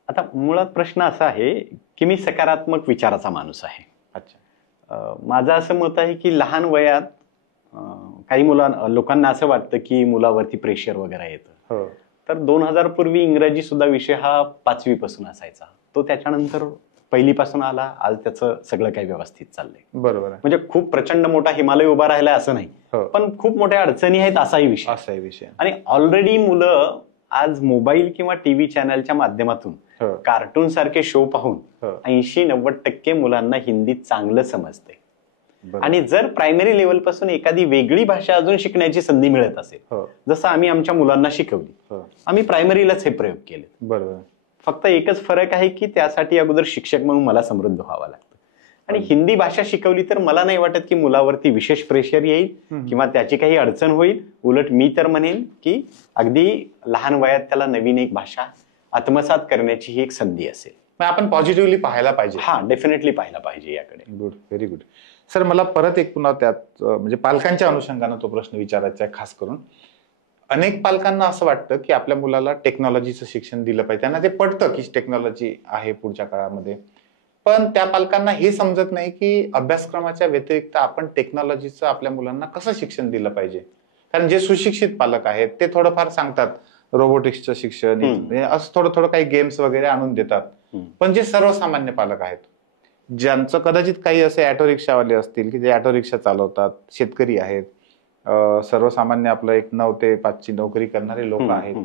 आता मुळात प्रश्न असा आहे की मी सकारात्मक विचाराचा माणूस आहे. अच्छा. माझं असं मत आहे की लहान वयात काही लोकांना असं वाटतं की मुलावरती प्रेशर वगैरे येतं. तर 2000 पूर्वी इंग्रजी सुद्धा विषय हा 5वी पासून असायचा. तो त्याच्यानंतर 1ली पासून आला. आज त्याचं सगळं काही व्यवस्थित चाललंय. बरोबर. म्हणजे खूप प्रचंड मोठा हिमालय उभा राहिला असं नाही, पण खूप मोठ्या अडचणी आहेत असाही विषय. आणि ऑलरेडी मुलं आज मोबाईल किंवा टीव्ही चॅनलच्या माध्यमातून कार्टून सारखे शो पाहून 80-90% मुलांना हिंदी चांगलं समजते. आणि जर प्रायमरी लेवल पासून एखादी वेगळी भाषा अजून शिकण्याची संधी मिळत असेल, जसं आम्ही आमच्या मुलांना शिकवली, आम्ही प्रायमरीलाच हे प्रयोग केले. बरोबर. फक्त एकच फरक आहे की त्यासाठी अगोदर शिक्षक म्हणून मला समृद्ध व्हावं लागतं. आणि हिंदी भाषा शिकवली तर मला नाही वाटत की मुलावरती विशेष प्रेशर येईल किंवा त्याची काही अडचण होईल. उलट मी तर म्हणेन की अगदी लहान वयात त्याला नवीन एक भाषा आत्मसात करण्याची ही एक संधी असेल. आपण पॉझिटिव्हली पाहायला पाहिजे. हा, डेफिनेटली पाहायला पाहिजे याकडे. Good, very good. सर, मला परत एक पुन्हा त्यात म्हणजे पालकांच्या अनुषंगाने तो प्रश्न विचारायचा आहे. खास करून अनेक पालकांना असं वाटतं की आपल्या मुलाला टेक्नॉलॉजीचं शिक्षण दिलं पाहिजे. त्यांना ते पटतं की टेक्नॉलॉजी आहे पुढच्या काळामध्ये, पण त्या पालकांना हे समजत नाही की अभ्यासक्रमाच्या व्यतिरिक्त आपण टेक्नॉलॉजीचं आपल्या मुलांना कसं शिक्षण दिलं पाहिजे. कारण जे सुशिक्षित पालक आहेत ते थोडंफार सांगतात रोबोटिक्सचं शिक्षण, असं थोडं थोडं काही गेम्स वगैरे आणून देतात. पण जे सर्वसामान्य पालक आहेत, ज्यांचं कदाचित काही असे ऑटो रिक्षावाले असतील की जे ऑटो रिक्षा चालवतात, शेतकरी आहेत, सर्वसामान्य आपलं एक 9 ते 5ची नोकरी करणारे लोक आहेत,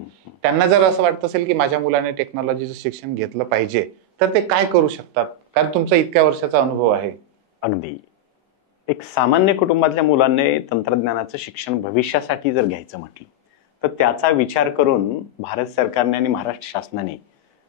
त्यांना जर असं वाटत असेल की माझ्या मुलाने टेक्नॉलॉजीचं शिक्षण घेतलं पाहिजे, तर ते काय करू शकतात? कारण तुमचा इतक्या वर्षाचा अनुभव आहे. अगदी एक सामान्य कुटुंबातल्या मुलांनी तंत्रज्ञानाचं शिक्षण भविष्यासाठी जर घ्यायचं म्हटलं तर त्याचा विचार करून भारत सरकारने आणि महाराष्ट्र शासनाने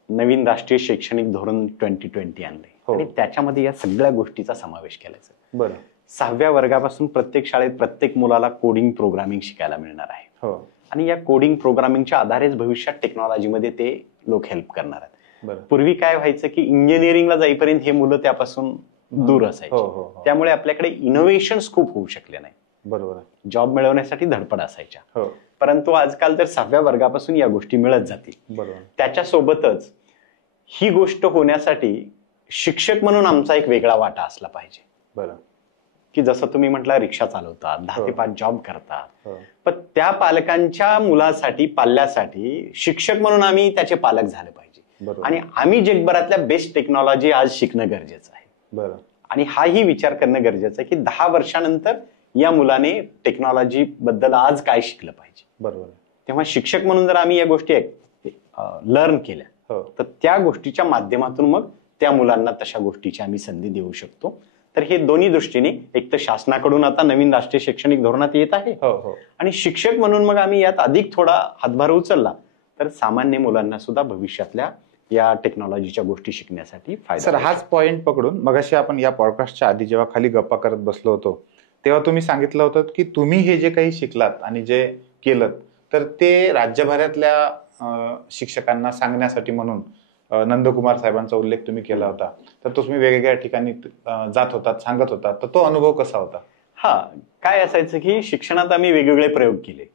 नवीन राष्ट्रीय शैक्षणिक धोरण 2020 आणलंय. आणि त्याच्यामध्ये या सगळ्या गोष्टीचा समावेश केलाय. बरं. 6व्या वर्गापासून प्रत्येक शाळेत प्रत्येक मुलाला कोडिंग प्रोग्रामिंग शिकायला मिळणार आहे. आणि या कोडिंग प्रोग्रामिंगच्या आधारेच भविष्यात टेक्नॉलॉजीमध्ये ते लोक हेल्प करणार आहेत. पूर्वी काय व्हायचं की इंजिनिअरिंगला जाईपर्यंत हे मुलं त्यापासून दूर असायचे. त्यामुळे आपल्याकडे इनोव्हेशन्स खूप होऊ शकले नाही. बरोबर. जॉब मिळवण्यासाठी धडपड असायच्या. परंतु आजकाल तर 6व्या वर्गापासून या गोष्टी मिळत जातील. त्याच्यासोबतच ही गोष्ट होण्यासाठी शिक्षक म्हणून आमचा एक वेगळा वाटा असला पाहिजे. बरं. की जसं तुम्ही म्हटलं रिक्षा चालवतात, 10 ते 5 जॉब करतात, पण त्या पालकांच्या मुलासाठी, पाल्यासाठी शिक्षक म्हणून आम्ही त्याचे पालक झाले पाहिजे. आणि आम्ही जगभरातल्या बेस्ट टेक्नॉलॉजी आज शिकणं गरजेचं आहे. बरं. आणि हाही विचार करणं गरजेचं आहे की 10 वर्षानंतर या मुलाने टेक्नॉलॉजी बद्दल आज काय शिकलं पाहिजे. बरोबर. तेव्हा शिक्षक म्हणून जर आम्ही या गोष्टी लर्न केल्या तर त्या गोष्टीच्या माध्यमातून मग त्या मुलांना तशा गोष्टीची आम्ही संधी देऊ शकतो. तर हे दोन्ही दृष्टीने एक तर शासनाकडून आता नवीन राष्ट्रीय शैक्षणिक धोरणात येत आहे, आणि शिक्षक म्हणून मग आम्ही यात अधिक थोडा हातभार उचलला तर सामान्य मुलांना सुद्धा भविष्यातल्या या टेक्नॉलॉजीच्या गोष्टी शिकण्यासाठी फायदा. सर, हाच पॉइंट पकडून मगाशी आपण या पॉडकास्टच्या आधी जेव्हा खाली गप्पा करत बसलो होतो तेव्हा तुम्ही सांगितलं होतं की तुम्ही हे जे काही शिकलात आणि जे केलं तर ते राज्यभरातल्या शिक्षकांना सांगण्यासाठी म्हणून नंदकुमार साहेबांचा उल्लेख तुम्ही केला होता. तर तुम्ही वेगवेगळ्या ठिकाणी जात होतात, सांगत होतात, तर तो अनुभव कसा होता? हा, काय असायचं की शिक्षणात आम्ही वेगवेगळे प्रयोग केले.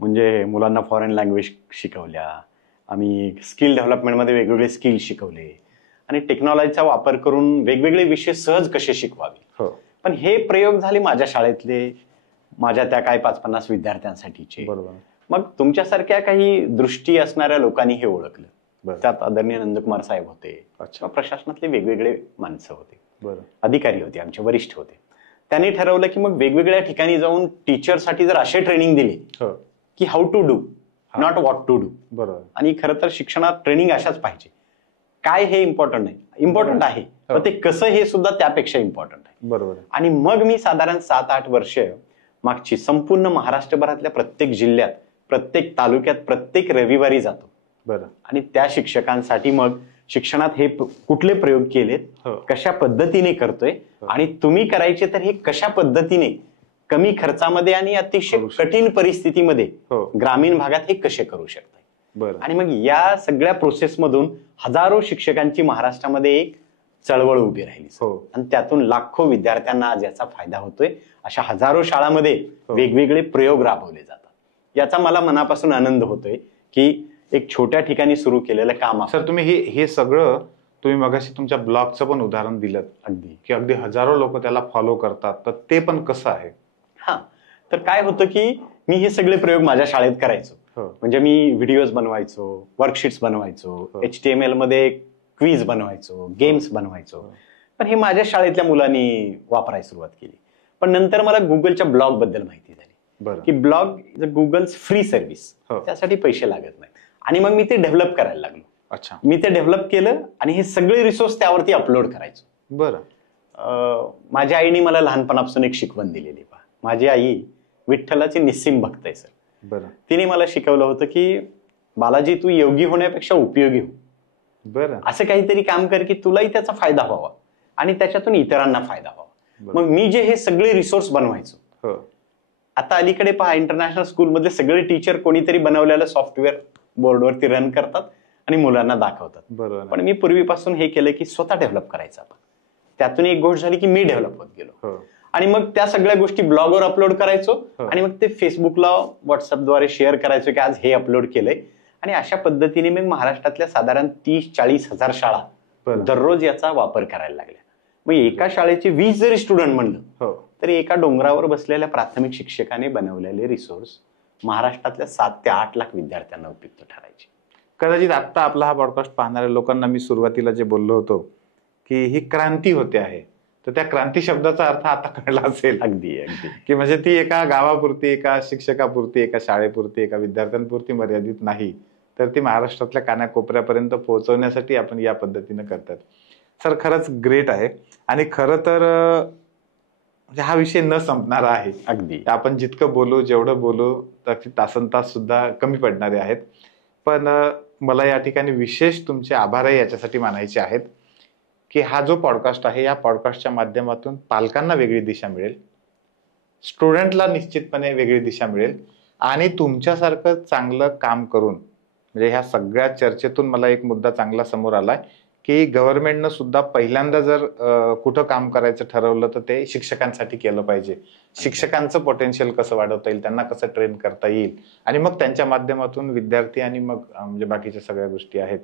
म्हणजे मुलांना फॉरेन लँग्वेज शिकवल्या, आम्ही स्किल डेव्हलपमेंटमध्ये वेगवेगळे स्किल शिकवले, आणि टेक्नॉलॉजीचा वापर करून वेगवेगळे विषय सहज कसे शिकवावे. पण हे प्रयोग झाले माझ्या शाळेतले, माझ्या त्या काय 5-50 विद्यार्थ्यांसाठीचे. बरोबर. मग तुमच्यासारख्या काही दृष्टी असणाऱ्या लोकांनी हे ओळखलं. त्यात आदरणीय नंदकुमार साहेब होते, प्रशासनातले वेगवेगळे माणसं होते, अधिकारी होते, आमचे वरिष्ठ होते. त्यांनी ठरवलं की मग वेगवेगळ्या ठिकाणी जाऊन टीचरसाठी जर असे ट्रेनिंग दिले की how to do, not what to do. बरोबर. आणि खरं तर शिक्षणात ट्रेनिंग अशाच पाहिजे. काय हे इम्पॉर्टंट नाही, इम्पॉर्टंट आहे, पण ते कसं हे सुद्धा त्यापेक्षा इम्पॉर्टंट आहे. बरोबर. आणि मग मी साधारण 7-8 वर्ष मागची संपूर्ण महाराष्ट्रभरातल्या प्रत्येक जिल्ह्यात, प्रत्येक तालुक्यात, प्रत्येक रविवारी जातो. बरं. आणि त्या शिक्षकांसाठी मग शिक्षणात हे कुठले प्रयोग केलेत, कशा पद्धतीने करतोय, आणि तुम्ही करायचे तर हे कशा पद्धतीने कमी खर्चामध्ये आणि अतिशय कठीण परिस्थितीमध्ये ग्रामीण भागात हे कसे करू शकताय. आणि मग या सगळ्या प्रोसेसमधून हजारो शिक्षकांची महाराष्ट्रामध्ये एक चळवळ उभी राहिली आणि त्यातून लाखो विद्यार्थ्यांना आज याचा फायदा होतोय. अशा हजारो शाळांमध्ये वेगवेगळे प्रयोग राबवले जातात. याचा मला मनापासून आनंद होतोय की एक छोट्या ठिकाणी सुरू केलेलं काम. सर, तुम्ही हे सगळं तुम्ही मगाशी तुमच्या ब्लॉगचं पण उदाहरण दिलं, अगदी हजारो लोक त्याला फॉलो करतात, तर ते पण कसं आहे? हा, तर काय होतं की मी हे सगळे प्रयोग माझ्या शाळेत करायचो. म्हणजे मी व्हिडिओज बनवायचो, वर्कशीट्स बनवायचो, HTML मध्ये क्विज बनवायचो, गेम्स बनवायचो. पण हे माझ्या शाळेतल्या मुलांनी वापरायला सुरुवात केली. पण नंतर मला गुगलच्या ब्लॉग बद्दल माहिती झाली की blog is a Google's free service, त्यासाठी पैसे लागत नाही. आणि मग मी ते डेव्हलप करायला लागलो. अच्छा. मी ते डेव्हलप केलं आणि हे सगळे रिसोर्स त्यावरती अपलोड करायचो. बरं. माझ्या आईने मला लहानपणापासून एक शिकवण दिलेली. माझी आई विठ्ठलाची निस्सीम भक्त आहे सर. बरं. तिने मला शिकवलं होतं की बालाजी, तू योगी होण्यापेक्षा उपयोगी हो. बरं. असं काहीतरी काम कर की तुलाही त्याचा फायदा व्हावा आणि त्याच्यातून इतरांना फायदा व्हावा. मग मी जे हे सगळे रिसोर्स बनवायचो, आता अलीकडे पहा, इंटरनॅशनल स्कूलमधले सगळे टीचर कोणीतरी बनवलेलं सॉफ्टवेअर बोर्डवरती रन करतात आणि मुलांना दाखवतात. पण मी पूर्वीपासून हे केलं की स्वतः डेव्हलप करायचं आपण. त्यातून एक गोष्ट झाली की मी डेव्हलप होत गेलो. आणि मग त्या सगळ्या गोष्टी ब्लॉगवर अपलोड करायचो आणि मग ते फेसबुकला, व्हॉट्सअपद्वारे शेअर करायचो की आज हे अपलोड केलंय. आणि अशा पद्धतीने मग महाराष्ट्रातल्या साधारण 30-40 हजार शाळा दररोज याचा वापर करायला लागल्या. मग एका शाळेचे 20 जरी स्टुडंट म्हणलं तरी एका डोंगरावर बसलेल्या प्राथमिक शिक्षकाने बनवलेले रिसोर्स महाराष्ट्रातल्या 7 ते 8 लाख विद्यार्थ्यांना उपयुक्त ठरायचे. कदाचित आता आपला हा पॉडकास्ट पाहणाऱ्या लोकांना मी सुरुवातीला जे बोललो होतो की ही क्रांती होते आहे, तर त्या क्रांती शब्दाचा अर्थ आता कळला असेल. अगदी की म्हणजे ती एका गावापुरती, एका शिक्षकापुरती, एका शाळेपुरती, एका विद्यार्थ्यांपुरती मर्यादित नाही, तर ती महाराष्ट्रातल्या कानाकोपऱ्यापर्यंत पोहोचवण्यासाठी आपण या पद्धतीने करतात. सर, खरंच ग्रेट आहे. आणि खरं तर हा विषय न संपणारा आहे. अगदी आपण जितकं बोलू, जेवढं बोलू, तर तासनतास सुद्धा कमी पडणारे आहेत. पण मला या ठिकाणी विशेष तुमचे आभारही याच्यासाठी मानायचे आहेत की हा जो पॉडकास्ट आहे, या पॉडकास्टच्या माध्यमातून पालकांना वेगळी दिशा मिळेल, स्टुडंटला निश्चितपणे वेगळी दिशा मिळेल. आणि तुमच्यासारखं चांगलं काम करून, म्हणजे ह्या सगळ्या चर्चेतून मला एक मुद्दा चांगला समोर आलाय की गव्हर्नमेंटनं सुद्धा पहिल्यांदा जर कुठं काम करायचं ठरवलं तर ते शिक्षकांसाठी केलं पाहिजे. शिक्षकांचं पोटेन्शियल कसं वाढवता येईल, त्यांना कसं ट्रेन करता येईल, आणि मग त्यांच्या माध्यमातून विद्यार्थी आणि मग म्हणजे बाकीच्या सगळ्या गोष्टी आहेत.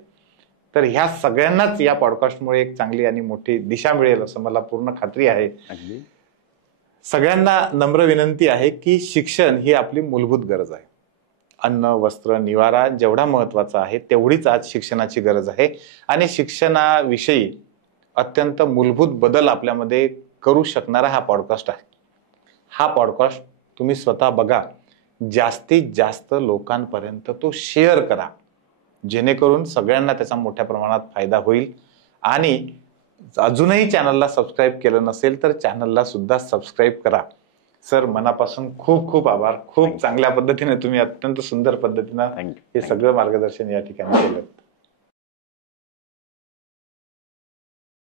तर ह्या सगळ्यांनाच या पॉडकास्टमुळे एक चांगली आणि मोठी दिशा मिळेल असं मला पूर्ण खात्री आहे. सगळ्यांना नम्र विनंती आहे की शिक्षण ही आपली मूलभूत गरज आहे. अन्न, वस्त्र, निवारा जेवढा महत्वाचा आहे तेवढीच आज शिक्षणाची गरज आहे. आणि शिक्षणाविषयी अत्यंत मूलभूत बदल आपल्यामध्ये करू शकणारा हा पॉडकास्ट आहे. हा पॉडकास्ट तुम्ही स्वतः बघा, जास्तीत जास्त लोकांपर्यंत तो शेअर करा, जेणेकरून सगळ्यांना त्याचा मोठ्या प्रमाणात फायदा होईल. आणि अजूनही चॅनलला सबस्क्राईब केलं नसेल तर चॅनलला सुद्धा सबस्क्राईब करा. सर, मनापासून खूप खूप आभार. खूप चांगल्या पद्धतीने तुम्ही, अत्यंत सुंदर पद्धतीनं हे सगळं मार्गदर्शन या ठिकाणी केलं.